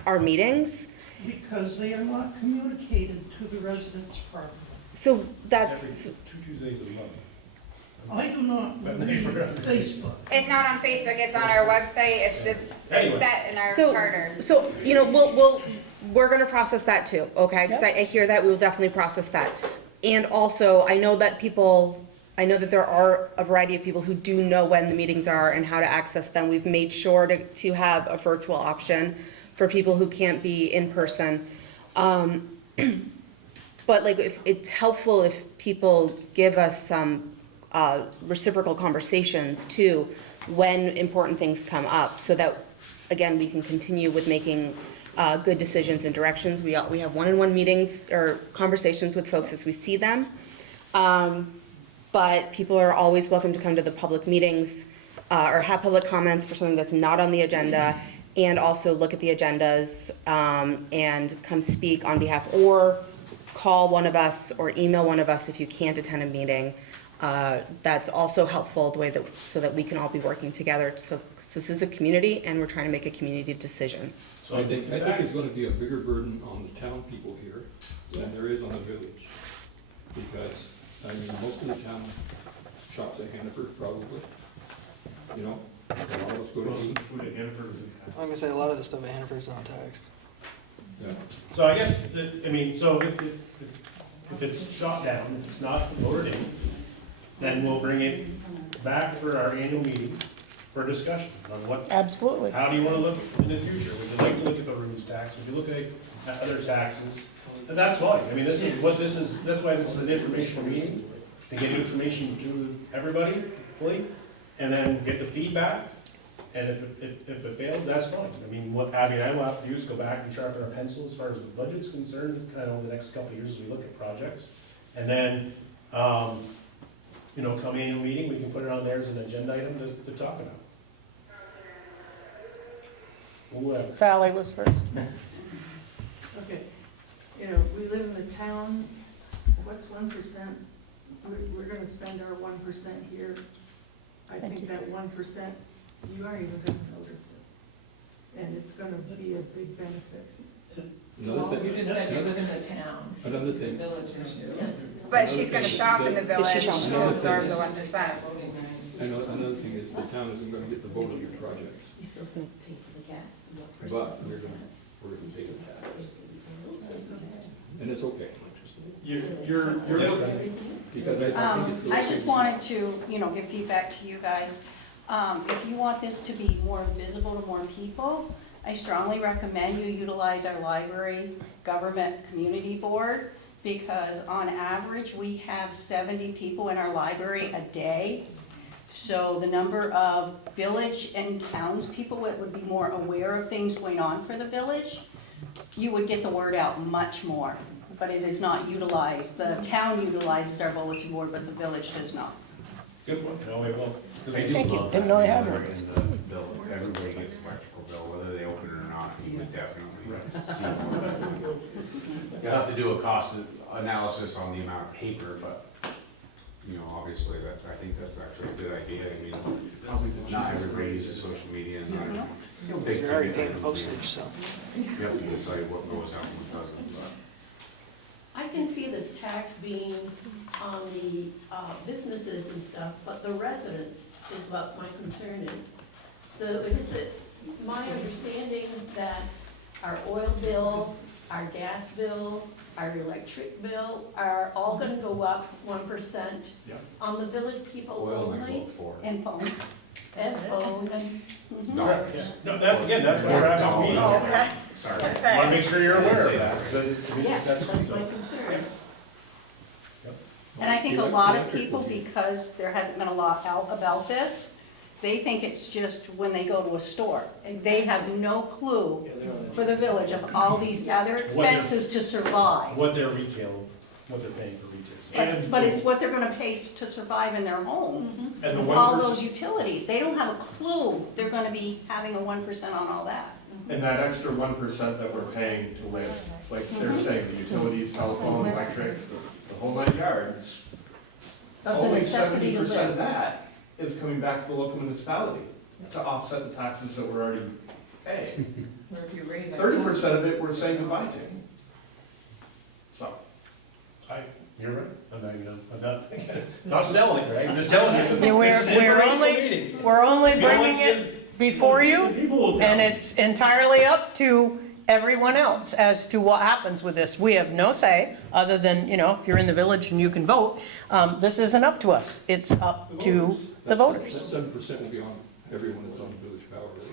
our meetings, Because they are not communicated to the residents properly. so that's, Two Tuesdays a month. I do not But read they forgot. Facebook. It's not on Facebook, it's on our website, it's just, Anyway. it's set in our so, charter. so, we're gonna process that too, okay? Because I hear that, we'll definitely process that. And also, I know that there are a variety of people who do know when the meetings are and how to access them. We've made sure to have a virtual option for people who can't be in person. But like, if it's helpful if people give us some reciprocal conversations too, when important things come up, so that, again, we can continue with making good decisions and directions. We have one-on-one meetings or conversations with folks as we see them. But people are always welcome to come to the public meetings or have public comments for something that's not on the agenda, and also look at the agendas and come speak on behalf, or call one of us or email one of us if you can't attend a meeting. That's also helpful, the way that, so that we can all be working together. So 'cause this is a community and we're trying to make a community decision. So I think it's gonna be a bigger burden on the town people here than there is on the village. Because, I mean, most of the town shops at Hannaford probably, you know, a lot of us go to Most of eat. the food at Hannaford is in I'm gonna say a lot of the stuff at Hannaford's not taxed. Yeah. So I guess, so if it's shot down, if it's not voted in, then we'll bring it back for our annual meeting for discussion on what, Absolutely. how do you wanna look in the future? Would you like to look at the rooms tax? Would you look at other taxes? And that's fine. I mean, that's why this is an informational meeting, to get information to everybody fully, and then get the feedback. And if it fails, that's fine. I mean, what Abby and I will have to do is go back and sharpen our pencil as far as the budget's concerned, kind of over the next couple of years as we look at projects. And then, come annual meeting, we can put it on there as an agenda item to talk about. Whoever. Sally was first. Okay, we live in the town, what's 1%? We're gonna spend our 1% here. I Thank think you. that 1%, you aren't even gonna notice it. And it's gonna be a big benefit. Another You thing, just said you live in the town. Another It's a thing. village issue. But she's gonna shop in the village, She shops. she'll absorb the 1%. another thing is the town isn't gonna get the vote of your projects, You're still gonna pay for the gas and the but we're gonna pay the tax. And it's okay, You're because I think it's the. I just wanted to, give feedback to you guys. If you want this to be more visible to more people, I strongly recommend you utilize our library government community board, because on average, we have 70 people in our library a day. So the number of village and townspeople that would be more aware of things going on for the village, you would get the word out much more. But it is not utilized. The town utilizes our bulletin board, but the village does not. Good one. No, it won't. Thank you. Didn't know I had one. In the bill, everybody gets electrical bill, whether they open it or not, you would definitely see more. You'll have to do a cost analysis on the amount of paper, but, obviously, I think that's actually a good idea. I mean, not everybody uses social media, and not. You're already paying postage, so. You have to decide what goes out and what doesn't, but. I can see this tax being on the businesses and stuff, but the residents is what my concern is. So is it my understanding that our oil bill, our gas bill, our electric bill are all gonna go up 1% Yeah. on the village people Oil might go only? up 4. And phone. And phone and, Dollars. Yeah. No, that's why we're having this meeting. Oh, okay. Sorry. Want to make sure you're aware of Say that. that. So, I mean, yes, that's that's my concern. And I think a lot of people, because there hasn't been a lot out about this, They think it's just when they go to a store. They have no clue for the village of all these other expenses to survive. What they're paying for retail. But it's what they're gonna pay to survive in their home. And the All 1%, those utilities, they don't have a clue they're gonna be having a 1% on all that. And that extra 1% that we're paying to live, like they're saying, the utilities, telephone, electric, the whole 9 yards. That's a Only necessity to 70% of live. that is coming back to the local municipality to offset the taxes that we're already paying. Or if you raise our 30% of it we're saying goodbye to. So, you're right, not selling it, right? I'm just telling you. Yeah, we're This is we're informational only, meeting. we're only You only bringing it before you, People will and know. it's entirely up to everyone else as to what happens with this. We have no say, other than, you know, if you're in the village and you can vote. This isn't up to us, it's up to the voters. That 7% will be on everyone that's on village power, really.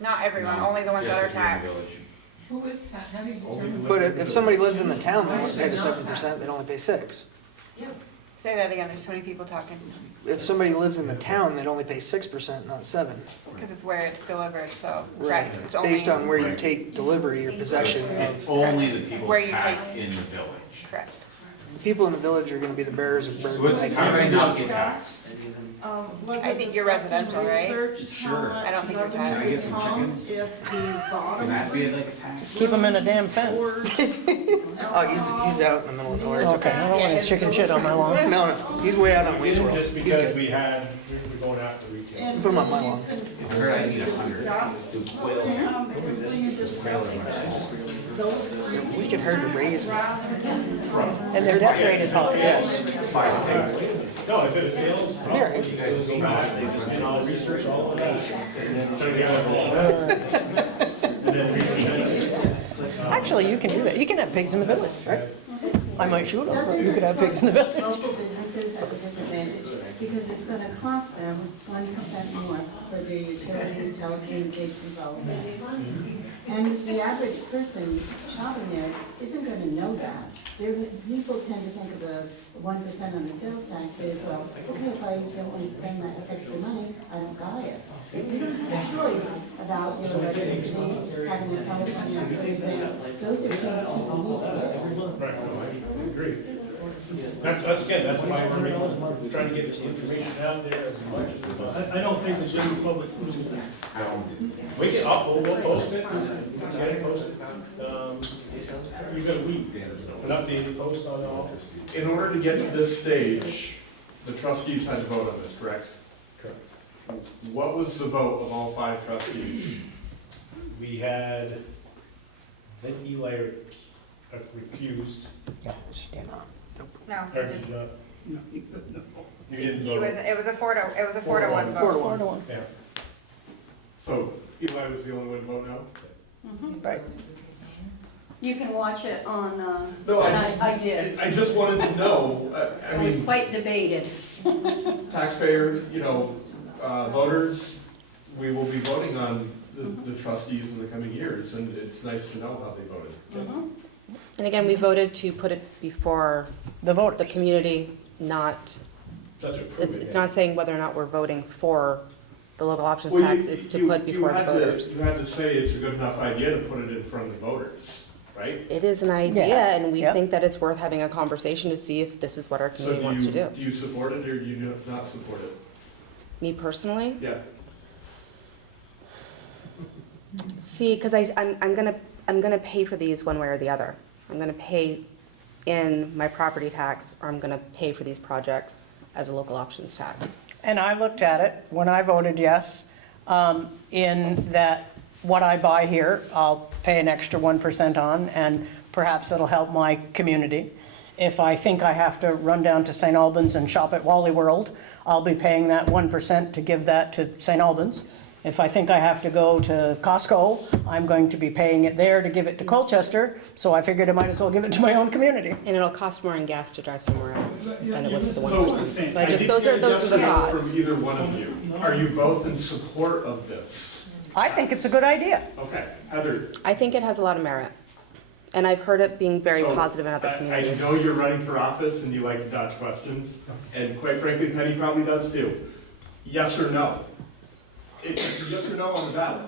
Not everyone, only the ones that are taxed. Who is how do you determine? But if somebody lives in the town, they wouldn't pay the 7%, they'd only pay 6%. Say that again, there's so many people talking, If somebody lives in the town, they'd only pay 6%, not 7%. because it's where it's delivered, so, Right, correct. it's based on where you take delivery or possession It's of. only the people Where you taxed take- in the village. Correct. People in the village are gonna be the bearers of So burden. it's already not get taxed. I think you're residential, right? Sure. I don't think you're Can I get taxed. some chickens? If the bottom. Can that be like a tax? Just keep them in a damn fence. Oh, he's out in the middle of nowhere, it's Okay, okay. I don't want his chicken shit on my lawn. No, no, he's way out on Wayne's World. Just He's because good. we're going after retail. Put him on my lawn. I heard I need 100. Do quail. We could hard to raise. And their death rate is high. Yes. No, if it was sales, All right. go back, and I'll research all of that. And then research. Actually, you can do that. You can have pigs in the village. I might shoot them, but you could have pigs in the village. Local businesses at a disadvantage, because it's gonna cost them 1% more for their utilities, telecommunications, all of that. And the average person shopping there isn't gonna know that. People tend to think of a 1% on the sales tax is, well, okay, if I don't wanna spend that extra money, I don't buy it. The choice about your electricity, having a telephone, that sort of thing, those are things people need to get. Right, I agree. That's why we're trying to get this information out there as much as possible. I don't think the general public knows that. We can, we'll post it, get it posted. You've got a week, an updated post on the office. in order to get to this stage, the trustees had to vote on this, correct? Correct. What was the vote of all 5 trustees? We had, I think Eli recused. No, Or he just, did not. You didn't he vote. was, it was a 4-1 vote. 4-1. Yeah. So Eli was the only one to vote no? Right. You can watch it on, No, I did. I just wanted to know, I It was mean, quite debated. taxpayer, voters, we will be voting on the trustees in the coming years, and it's nice to know how they voted. And again, we voted to put it before The voters. the community, not, That's what it's not saying whether or not we're voting for the local options Well, tax, it's to put before the had to- voters. You had to say it's a good enough idea to put it in front of the voters, right? It is an idea, Yes, and we yep. think that it's worth having a conversation to see if this is what our So community wants to do. Do you support it or do you not support it? Me personally, Yeah. see, because I'm gonna pay for these one way or the other. I'm gonna pay in my property tax, or I'm gonna pay for these projects as a local options tax. And I looked at it when I voted yes, in that what I buy here, I'll pay an extra 1% on, and perhaps it'll help my community. If I think I have to run down to St. Albans and shop at Wally World, I'll be paying that 1% to give that to St. Albans. If I think I have to go to Costco, I'm going to be paying it there to give it to Colchester, so I figured I might as well give it to my own community. And it'll cost more in gas to drive somewhere else than it would for the So, 1%. So I I just, think those are get a yes the or no thoughts. from either one of you. Are you both in support of this? I think it's a good idea. Okay, Heather. I think it has a lot of merit, and I've heard it being very so positive in other I communities. know you're running for office and you like to dodge questions, and quite frankly, Penny probably does too. Yes or no? It's a yes or no on the ballot.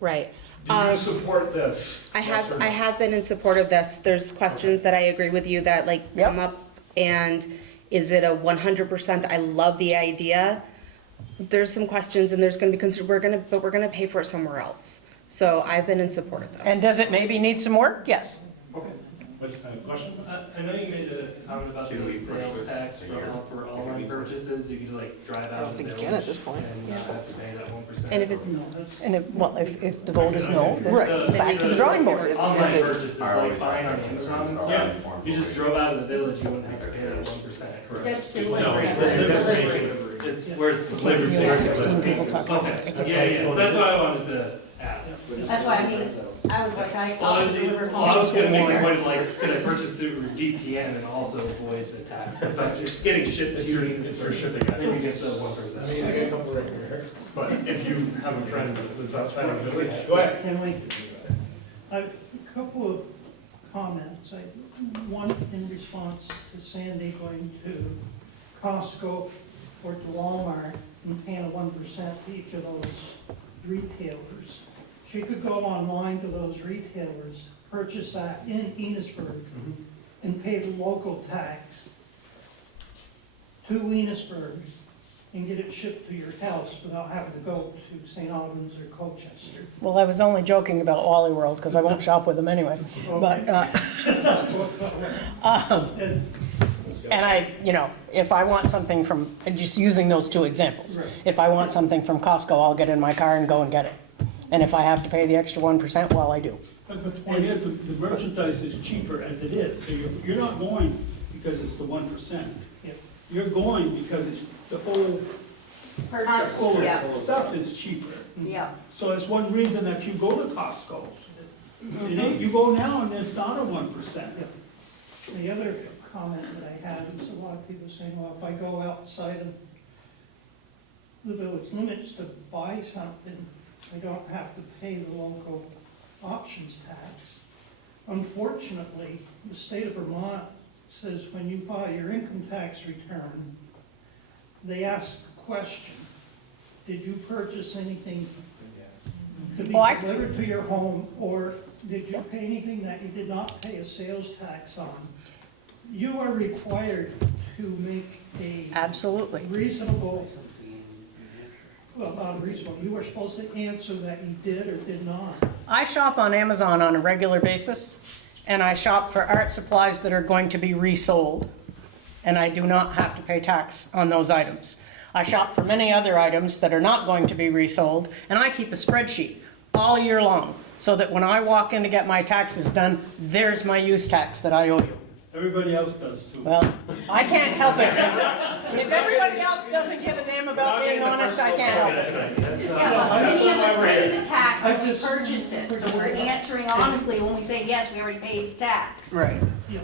Right. Do you support this? I Yes or I no? have been in support of this. There's questions that I agree with you that like Yep. come up, and is it a 100%? I love the idea. There's some questions, and there's going to be but we're going to pay for it somewhere else. So I've been in support of this. And does it maybe need some work? Yes. Okay. What's the question? I know you made a comment about Can the we push sales this tax a year? for online purchases, you could like drive I out don't of the think you village. can at this point. And not have to pay that 1%. And if it, And if, well, if the vote is no, then Right. back to the drawing board. If Online it- purchases, I like always buying have on to Amazon and about stuff, informed you just information. drove out of the village, you wouldn't have to pay that 1%. That's the No, list. it's where it's delivered to. 16 people talking about Okay, this. yeah, that's what I wanted to ask. That's why, I mean, I was like, I'll deliver Well, I was home. gonna make a point of like, could I purchase through GPN and also avoid the tax? But it's getting shipped to you. It's for shipping. Then you get the I 1%. mean, I got a couple right here. But if you have a friend that lives outside of the village, go ahead. Can we, a couple of comments. One in response to Sandy going to Costco or to Walmart and paying a 1% to each of those retailers. She could go online to those retailers, purchase that in Enosburg, and pay the local tax to Enosburg and get it shipped to your house without having to go to St. Albans or Colchester. Well, I was only joking about Wally World because I won't shop with them anyway. But, And and I, if I want something from, just using those two examples, if I want something from Costco, I'll get in my car and go and get it. And if I have to pay the extra 1%, well, I do. But the point is, the merchandise is cheaper as it is, so you're not going because it's the 1%. You're going because it's the whole Purchase, yeah, stuff is cheaper. yeah. So it's one reason that you go to Costco. It ain't, you go now and it's not a 1%. The other comment that I had is a lot of people saying, well, if I go outside of the village limits to buy something, I don't have to pay the local options tax. Unfortunately, the state of Vermont says when you file your income tax return, they ask the question, did you purchase anything to be delivered to your home, or did you pay anything that you did not pay a sales tax on? You are required to make a Absolutely. reasonable, well, not reasonable, you are supposed to answer that you did or did not. I shop on Amazon on a regular basis, and I shop for art supplies that are going to be resold, and I do not have to pay tax on those items. I shop for many other items that are not going to be resold, and I keep a spreadsheet all year long, so that when I walk in to get my taxes done, there's my use tax that I owe you. Everybody else does too. Well, I can't help it. If everybody else doesn't give a damn about being honest, I can't help it. Yeah, but many of us pay the tax I when we just- purchase it, so we're answering honestly when we say, yes, we already paid the tax. Right.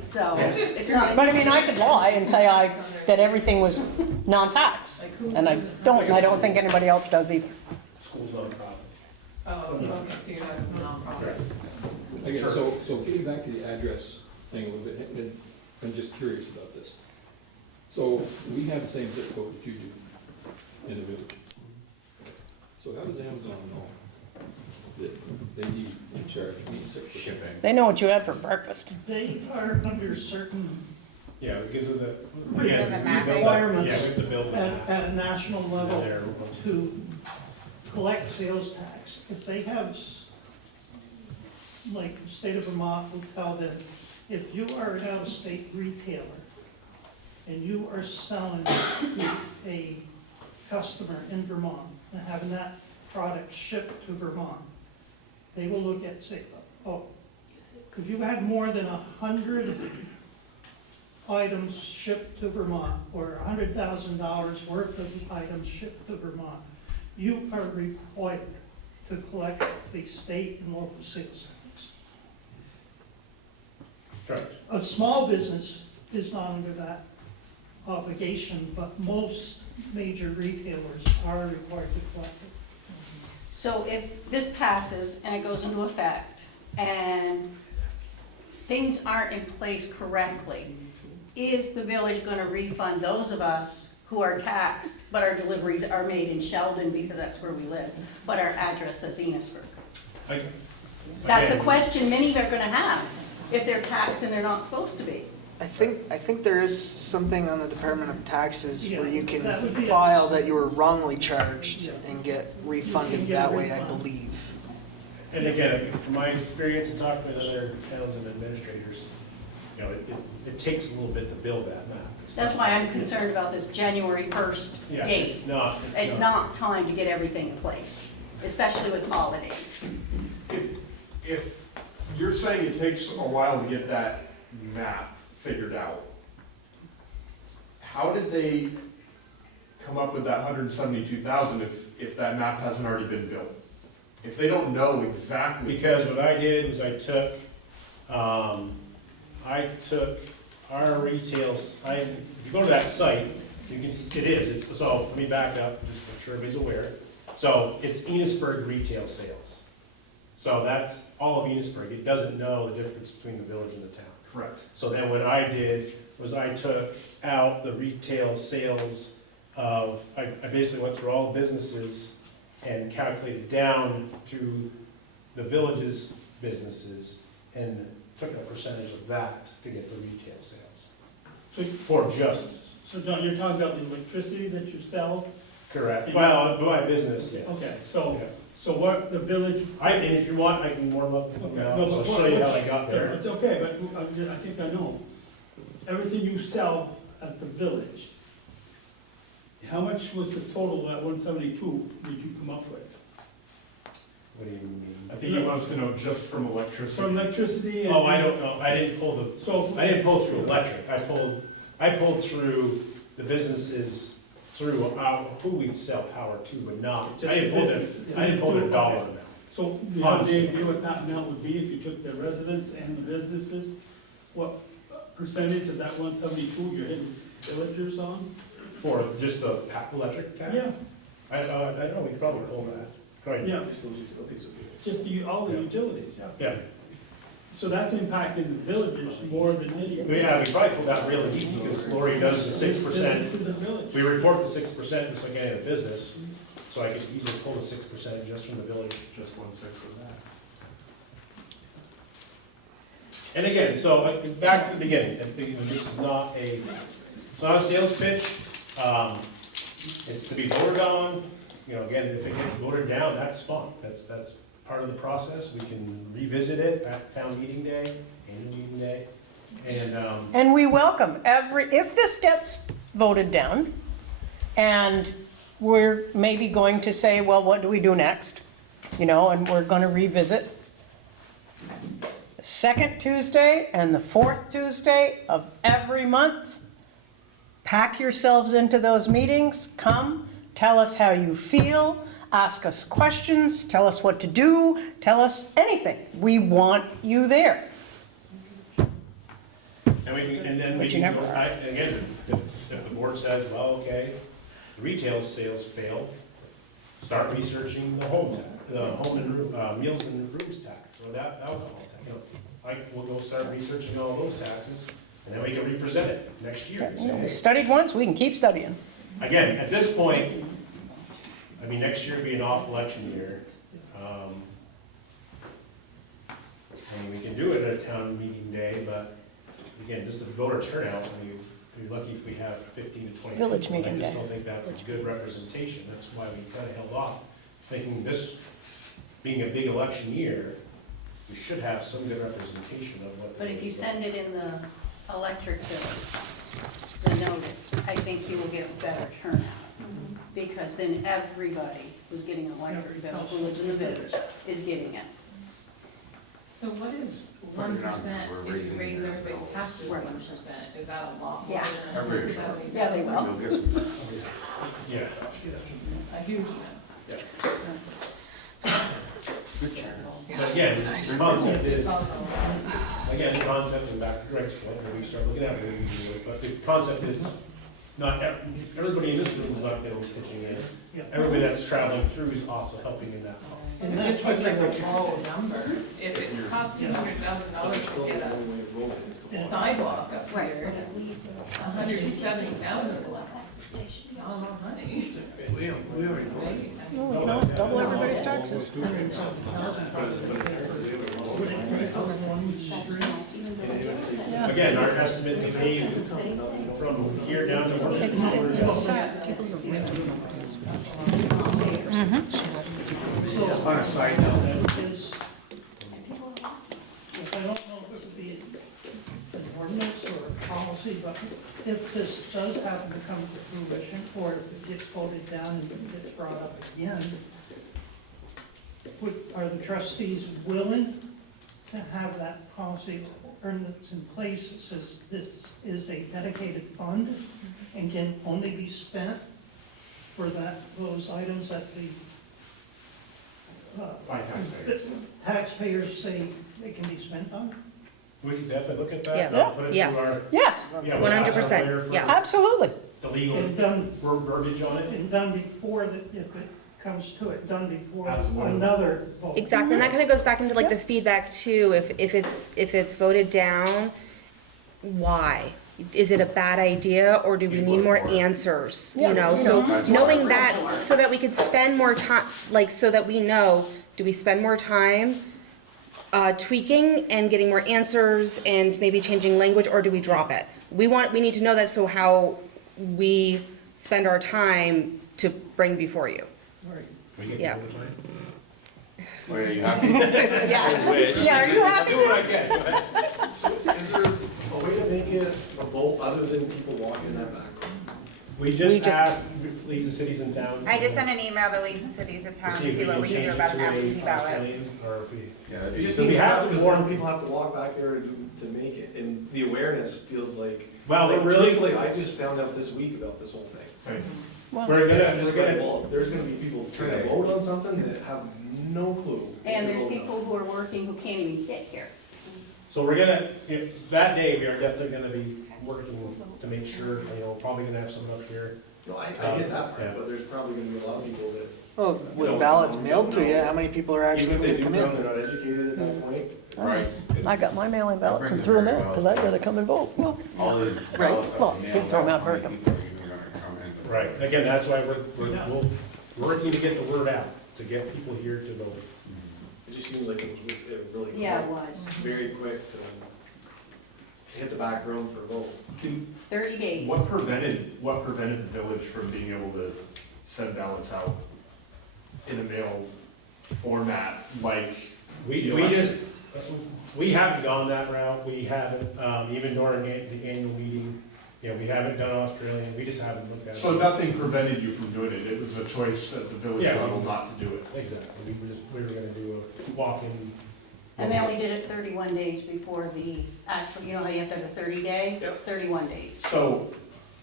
So, it's not. But I mean, I could lie and say that everything was non-tax, and I don't think anybody else does either. School's nonprofit. Oh, okay, so you're not nonprofits. Again, so getting back to the address thing a little bit, and I'm just curious about this. So we have the same zip code that you do in the village. So how does Amazon know that they need to charge me 6%? Shipping. They know what you had for breakfast. They are under certain Yeah, because of the. Yeah, the mapping. requirements Yeah, we have to build that. at a national level There. to collect sales tax. If they have, like, the state of Vermont will tell them, if you are an out-of-state retailer and you are selling to a customer in Vermont and having that product shipped to Vermont, they will look at, say, oh, if you had more than 100 items shipped to Vermont, or $100,000 worth of items shipped to Vermont, you are required to collect the state and local sales tax. Right. A small business is not under that obligation, but most major retailers are required to collect it. So if this passes and it goes into effect and things aren't in place correctly, is the village gonna refund those of us who are taxed, but our deliveries are made in Sheldon because that's where we live, but our address says Enosburg. That's a question many are gonna have, if they're taxed and they're not supposed to be. I think there is something on the Department of Taxes where you can that would be- file that you were wrongly charged and get refunded that way, I believe. And again, from my experience in talking with other towns and administrators, you know, it takes a little bit to build that map. That's why I'm concerned about this January 1st Yeah, date. it's not. It's not time to get everything in place, especially with holidays. If you're saying it takes a while to get that map figured out, how did they come up with that 172,000 if that map hasn't already been built? If they don't know exactly. Because what I did was I took our retails, if you go to that site, you can, so let me back up, just make sure everybody's aware. So it's Enosburg retail sales. So that's all of Enosburg. It doesn't know the difference between the village and the town. Correct. So then what I did was I took out the retail sales of, I basically went through all the businesses and calculated down to the village's businesses and took a percentage of that to get the retail sales. For just. So John, you're talking about the electricity that you sell? Correct. Well, by business, yes. Okay, so, Yeah. so what the village. And if you want, I can warm up, Okay, I'll show you how I got there. It's okay, but I think I know. Everything you sell at the village, how much was the total at 172 did you come up with? What do you mean? I think he wants to know just from electricity. From electricity and. Oh, I don't know, I didn't pull I didn't pull through electric, I pulled through the businesses, through who we sell power to, but not, I didn't pull their dollar amount. So, you have any idea what that amount would be if you took the residents and the businesses? What percentage of that 172 you're hitting villagers on? For just the electric tax? Yeah. I don't know, we could probably pull that. Right. Yeah. Just all the utilities, yeah. Yeah, So that's impacting the villagers more than anything. yeah, we probably pulled that really easy because Lori does the 6%. This is the village. We report the 6% just like any other business, so I could easily pull the 6% just from the village. Just 1/6 of that. And again, so back to the beginning, this is not it's not a sales pitch. It's to be voted on. You know, again, if it gets voted down, that's fine. That's part of the process. We can revisit it at town meeting day, annual meeting day. And we welcome if this gets voted down, and we're maybe going to say, well, what do we do next? You know, and we're gonna revisit the second Tuesday and the fourth Tuesday of every month. Pack yourselves into those meetings, come, tell us how you feel, ask us questions, tell us what to do, tell us anything. We want you there. And then we But you can, never are. again, if the board says, well, okay, retail sales failed, start researching the home tax, the home and meals and rooms tax, or that alcohol tax. You know, we'll go start researching all those taxes, and then we can represent it next year. We studied once, we can keep studying. Again, at this point, I mean, next year will be an off election year. I mean, we can do it at a town meeting day, but again, just the voter turnout, I mean, we're lucky if we have 15 to 20 Village people. meeting I just day. don't think that's a good representation. That's why we kind of held off, thinking this being a big election year, we should have some good representation of what. But if you send it in the electric bill, the notice, I think you will get better turnout. Because then everybody who's getting an electric bill, who lives in the village, is getting it. So what is 1% if you raise everybody's taxes 1%? Is that a lot more Yeah. than? Is that- Yeah, they will. Yeah. A huge amount. But again, the concept is, again, the concept, and back to Greg's point, when we start looking at it, we can do it, but the concept is, not, everybody in this room is not going to be pitching in. Everybody that's traveling through is also helping in that cost. And it just seems like a low number. If it costs $200,000 to get a sidewalk up here, $170,000 Not a lot of money. We already voted. No, no, it's double everybody's taxes. Again, our estimate to pay from here down to. It's sad, people are renting. On a side note, I don't know if it would be an ordinance or a policy, but if this does happen to come to fruition, or if it gets voted down and gets brought up again, are the trustees willing to have that policy ordinance in place that says this is a dedicated fund and can only be spent for those items that the By taxpayers. taxpayers say they can be spent on? We can definitely look at that. Yeah. Put it through Yes. our- Yes, yeah, we'll ask our 100%, lawyer for yes. absolutely. The legal And done, verbiage on it. and done before, if it comes to it, done before Absolutely. another vote. Exactly, and that kind of goes back into like the feedback too, if it's voted down, why? Is it a bad idea, or do we need more answers, you know? So knowing that, so that we could spend more time, like, so that we know, do we spend more time tweaking and getting more answers and maybe changing language, or do we drop it? We need to know that, so how we spend our time to bring before you. We get Yeah. to do it, Mike? oh yeah, you have. Yeah, are you happy? Do what I can, go ahead. So is there a way to make it a vote other than people walking in that back room? We just asked leagues of cities in town. I just sent an email to leagues and cities of town to see what we can do about an absentee ballot. Or if we, Yeah, It just So we seems have tough to because warn more people have to walk back there to make it, and the awareness feels like. well, like, we're really, truthfully, I just found out this week about this whole thing. we're And it's like, gonna, well, there's gonna be people trying to vote on something that have no clue. And there's people who are working who can't even get here. so we're gonna, that day, we are definitely gonna be working to make sure, probably gonna have someone up here. No, I get that Yeah. part, but there's probably gonna be a lot of people that, Well, with ballots mailed to you, how many people are actually even if they gonna do come come, in? they're not educated at that point. Right. I got my mail-in ballots and threw them in, because I'd rather come and vote. All these Right. ballots Well, up in the didn't throw 'em out, how many burnt 'em. people are even gonna come in? Right, again, that's why we're working to get the word out, to get people here to vote. It just seems like it was really quick. Yeah, it was. Very quick to hit the back room for a vote. 30 days. What prevented the village from being able to send ballots out in a mail format, like? We haven't gone that route, we haven't, even during the annual meeting, we haven't done Australian, we just haven't looked at it. So nothing prevented you from doing it, it was a choice at the village Yeah. level not to do it? Exactly, we were gonna do a walk-in. And they only did it 31 days before the actual, you know how you have to have a 30-day? Yep. 31 days. So,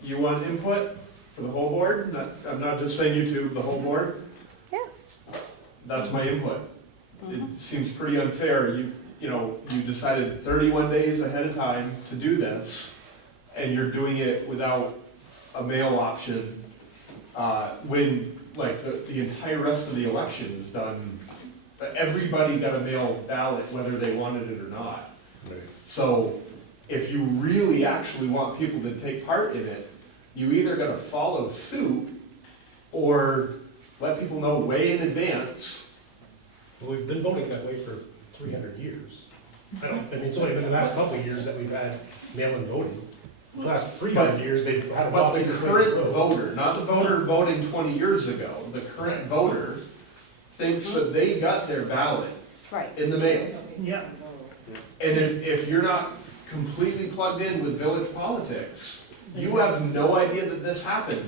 you want input for the whole board? I'm not just saying you two, the whole board? Yeah. That's my input. It seems pretty unfair, you decided 31 days ahead of time to do this, and you're doing it without a mail option, when, like, the entire rest of the election is done. Everybody got a mail ballot whether they wanted it or not. So, if you really actually want people to take part in it, you either gotta follow suit, or let people know way in advance. Well, we've been voting that way for 300 years. It's only been the last couple of years that we've had mail-in voting. The last 300 years, they've had But about the 80 current places to vote. voter, not the voter voting 20 years ago, the current voter thinks that they got their ballot Right. in the mail. Yeah. And if you're not completely plugged in with village politics, you have no idea that this happened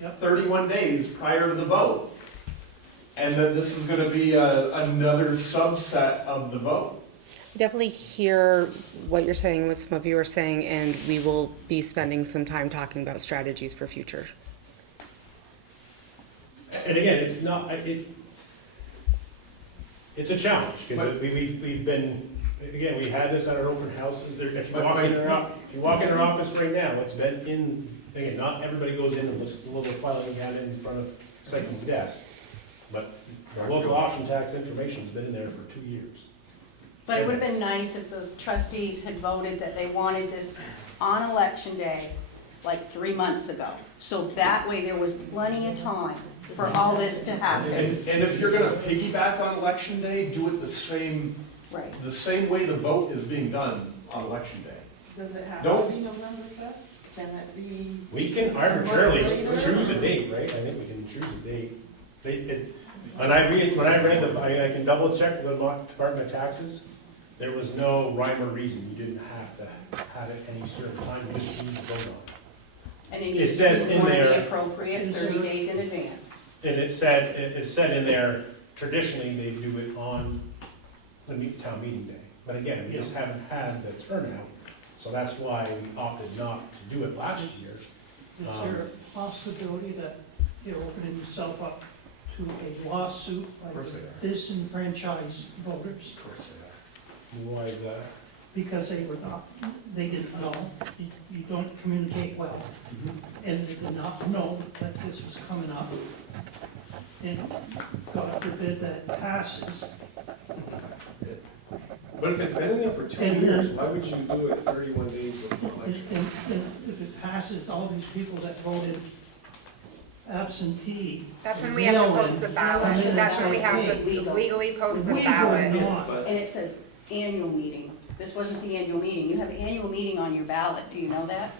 Yep. 31 days prior to the vote. And that this is gonna be another subset of the vote. Definitely hear what you're saying, what some of you are saying, and we will be spending some time talking about strategies for future. And again, it's not, it's a challenge, because we've been, again, we had this at our open houses, if you walk in our office right now, it's been in, again, not everybody goes in and looks at the little filing cabinet in front of Psyche's desk, but the local option tax information's been in there for 2 years. But it would have been nice if the trustees had voted that they wanted this on election day like 3 months ago. So that way there was plenty of time for all this to happen. And if you're gonna piggyback on election day, do it Right. the same way the vote is being done on election day. Does it have Nope. to be November 5th? Can it be? We can arbitrarily choose a date, right? I think we can choose a date. When I read I can double check the Department of Taxes, there was no rhyme or reason. You didn't have to have it any certain time, you just need to vote on it. And It needs says to in be there- appropriate 30 days in advance. And it said in there, traditionally, they do it on the town meeting day. But again, we just haven't had the turnout, so that's why we opted not to do it last year. Is there a possibility that you're opening yourself up to a lawsuit by Of course they are. disenfranchised voters? Of course they are. Why is that? Because they didn't know, you don't communicate well, and they did not know that this was coming up. And God forbid that passes. But if it's been in there for 2 And years, then- why would you do it 31 days before election? And if it passes, all these people that voted absentee. That's when we have to mail-in, post the ballot, and then that's it's when we like, have hey, to legally post the we were ballot. not. And it says annual meeting. This wasn't the annual meeting. You have annual meeting on your ballot. Do you know that?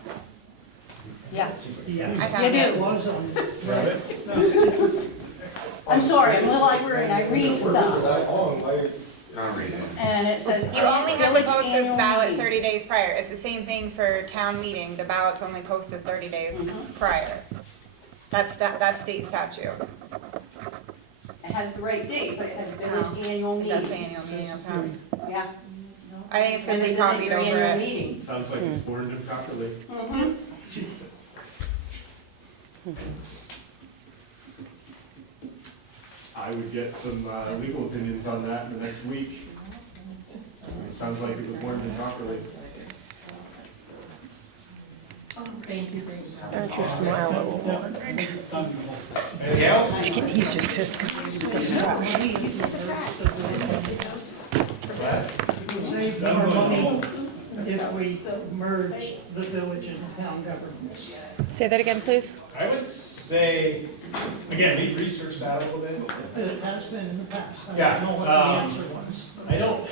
Yeah. Yeah. I have You it. do. Was on, Right? I'm sorry, I'm a librarian. I read stuff. That long, why? Not reading. And it says. You only have to village post the annual ballot meeting. 30 days prior. It's the same thing for town meeting. The ballot's only posted 30 days prior. That's state statute. It has the right date, but it has village annual meeting. That's the annual meeting of town. Yeah. I think it's gonna And be this isn't copied your over annual it. meeting. Sounds like it's worded improperly. Mhm. I would get some legal opinions on that in the next week. It sounds like it was worded improperly. Thank you, thank you. Why don't you smile a little more? Anything else? He's just pissed. save more money if we merge the village and town governments. Say that again, please. I would say, again, we've researched that a little bit. But it has been in the past. I Yeah, don't know what the answer was. I don't,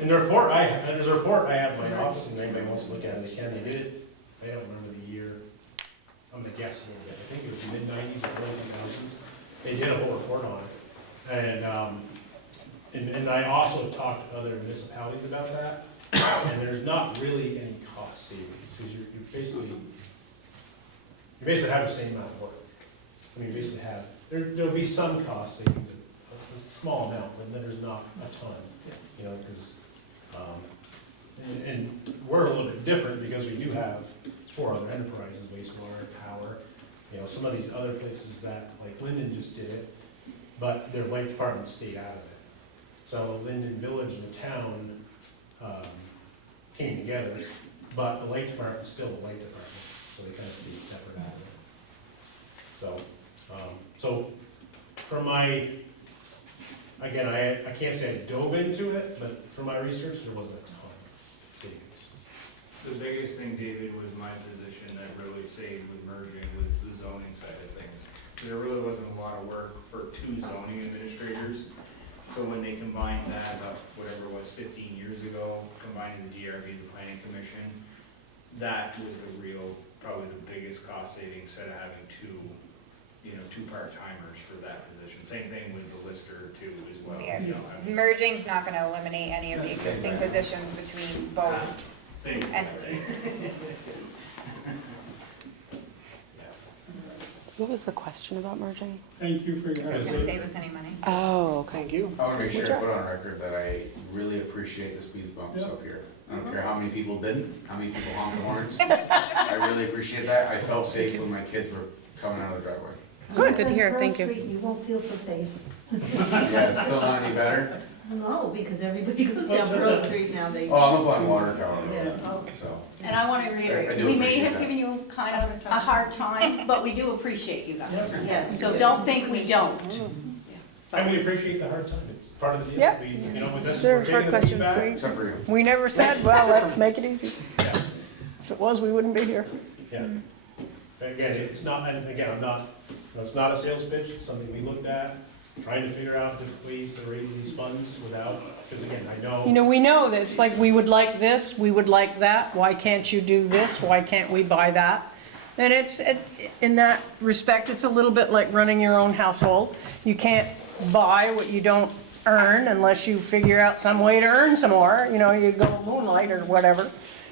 in the report, there's a report I have in my office, and anybody wants to look at it, they can, they did it, I don't remember the year, I'm gonna guess a little bit, I think it was mid-90s or early 2000s. They did a whole report on it, and I also have talked to other municipalities about that, and there's not really any cost savings, because you basically have the same amount of work. I mean, you basically have, there'll be some cost savings, a small amount, but then there's not a ton, you know, because, and we're a little bit different because we do have 4 other enterprises, wastewater, power, you know, some of these other places that, like Linden just did it, but their light department stayed out of it. So Linden Village and the town came together, but the light department's still the light department, so they kind of stayed separate out of it. So from my, again, I can't say I dove into it, but from my research, there wasn't a ton of savings. The biggest thing, David, was my position that really saved with merging was the zoning side of things. There really wasn't a lot of work for 2 zoning administrators. So when they combined that, about whatever it was, 15 years ago, combining the DRB, the planning commission, that was the real, probably the biggest cost saving, instead of having 2 part-timers for that position. Same thing with the lister too as well. Yeah. You know, Merging's not gonna eliminate any of the existing positions between both Same. entities. What was the question about merging? Thank you for your It's gonna save us any money. Oh, okay. Thank you. I wanna make sure Good I job. put on record that I really appreciate the speed bumps up here. I don't care how many people didn't, how many people honked the horns. I really appreciate that. I felt safe when my kids were coming out of the driveway. Good, good to hear, thank you. You won't feel so safe. Yeah, it's still not any better. No, because everybody goes down Pearl Street now, they. Oh, I'm up on Water Tower Yeah, Road, oh. so. And I want to I reiterate, do we may appreciate have that. given you kind of a hard time, but we do appreciate you guys. Yes. So don't think we don't. And we appreciate the hard time, it's part of the deal. Yeah. We, you know, with this, Sure, we're hard taking the questions, feedback. see? Except for you. We never said, well, let's make it easy. If it was, we wouldn't be here. Yeah, Again, it's not, and again, it's not a sales pitch, it's something we looked at, trying to figure out different ways to raise these funds without, because again, I know. You know, we know that it's like, we would like this, we would like that, why can't you do this, why can't we buy that? And in that respect, it's a little bit like running your own household. You can't buy what you don't earn unless you figure out some way to earn some more, you know, you go moonlight or whatever.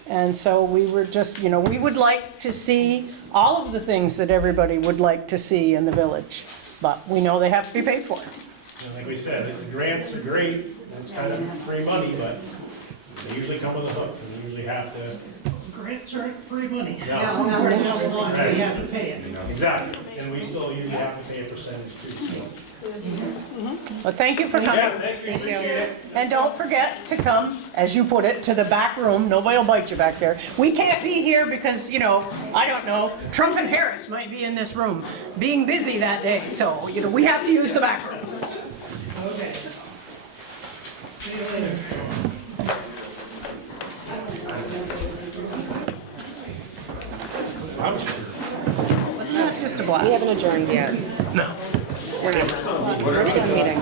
And so we were just, you know, we would like to see all of the things that everybody would like to see in the village, but we know they have to be paid for. And like we said, the grants are great, it's kind of free money, but they usually come with a hook, and we usually have to. Grants aren't free money. No. We have to pay it. Exactly, and we still usually have to pay a percentage too, so. Well, thank you for coming. Yeah, thank you, appreciate it. And don't forget to come, as you put it, to the back room. Nobody will bite you back there. We can't be here because, you know, I don't know, Trump and Harris might be in this room being busy that day. So, you know, we have to use the back room. Okay. See you later. Wasn't that just a blast? We haven't adjourned yet. No. We're not. We're still in the meeting.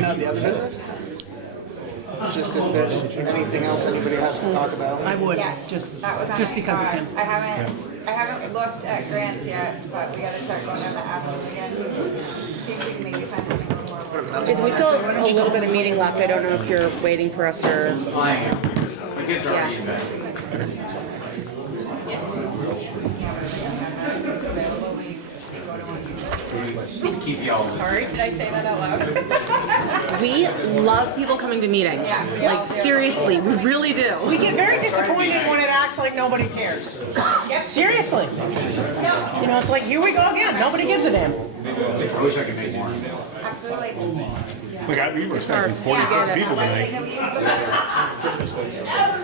Not the other business? Just if there's anything else anybody has to talk about. I would, Yes, just that was on my because of thought. him. I haven't looked at grants yet, but we gotta start going down the avenue again. See if we can maybe find something a little more. Jason, we still have a little bit of meeting left. I don't know if you're waiting for us or. Yeah. Keep y'all. Sorry, did I say that out loud? We love people coming to meetings. Like, seriously, we really do. We get very disappointed when it acts like nobody cares. Seriously. You know, it's like, here we go again. Nobody gives a damn. I wish I could make more. Absolutely. Look, we were expecting Yeah. 45 people tonight.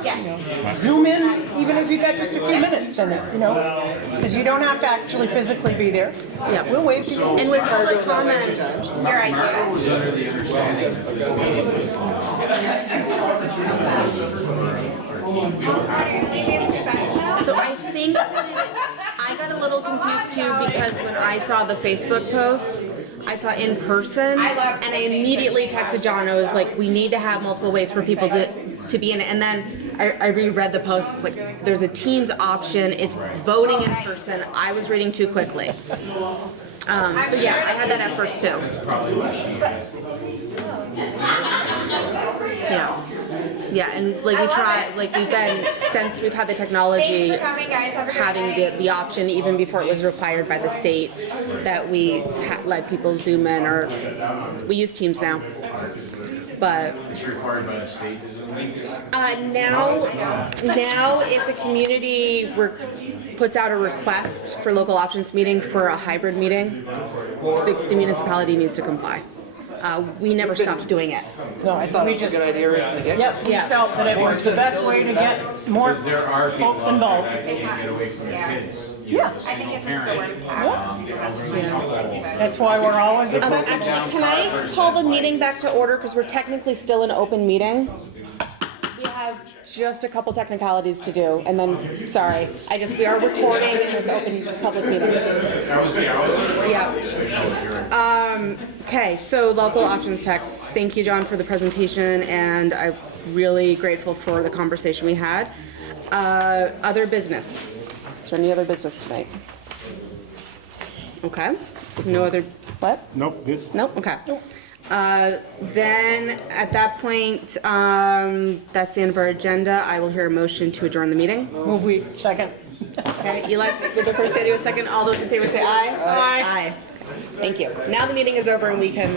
Yeah. Zoom in, even if you got just a few minutes in it, you know? Because you don't have to actually physically be there. Yeah. We'll wait for you. And with public comment, Your idea. was under the understanding that this meeting was so I think I got a little confused too because when I saw the Facebook post, I saw in person, and I immediately texted John. I was like, we need to have multiple ways for people to be in it. And then I reread the post. It's like, there's a Teams option. It's voting in person. I was reading too quickly. So yeah, I had that at first too. Yeah. Yeah, and like we try, like we've been, since we've had the technology, Thanks for coming, guys. Have a good having night. the option even before it was required by the state, that we let people Zoom in, or we use Teams now. But It's required by the state, is it? now if the community puts out a request for local options meeting for a hybrid meeting, the municipality needs to comply. We never stopped doing it. No, I thought it was a good idea right from the get-go. Yep, we felt that it was the best way to get more Because there are people folks out involved. there that can't get away from their kids. You Yeah. know, the single parent, the elderly couple. That's why we're always accessible. Actually, can I call the meeting back to order, because we're technically still an open meeting? We have just a couple technicalities to do, and then, sorry, we are recording and it's open public meeting. That was me, I was just waiting Yeah. for the official hearing. Okay, so local options tax. Thank you, John, for the presentation, and I'm really grateful for the conversation we had. Other business. Is there any other business tonight? Okay, no other, what? Nope, good. Nope, okay. Then, at that point, that's the end of our agenda. I will hear a motion to adjourn the meeting. Move we, second. Okay, Eli, with the first lady with second, all those in favor say aye. Aye. Aye. Thank you. Now the meeting is over and we can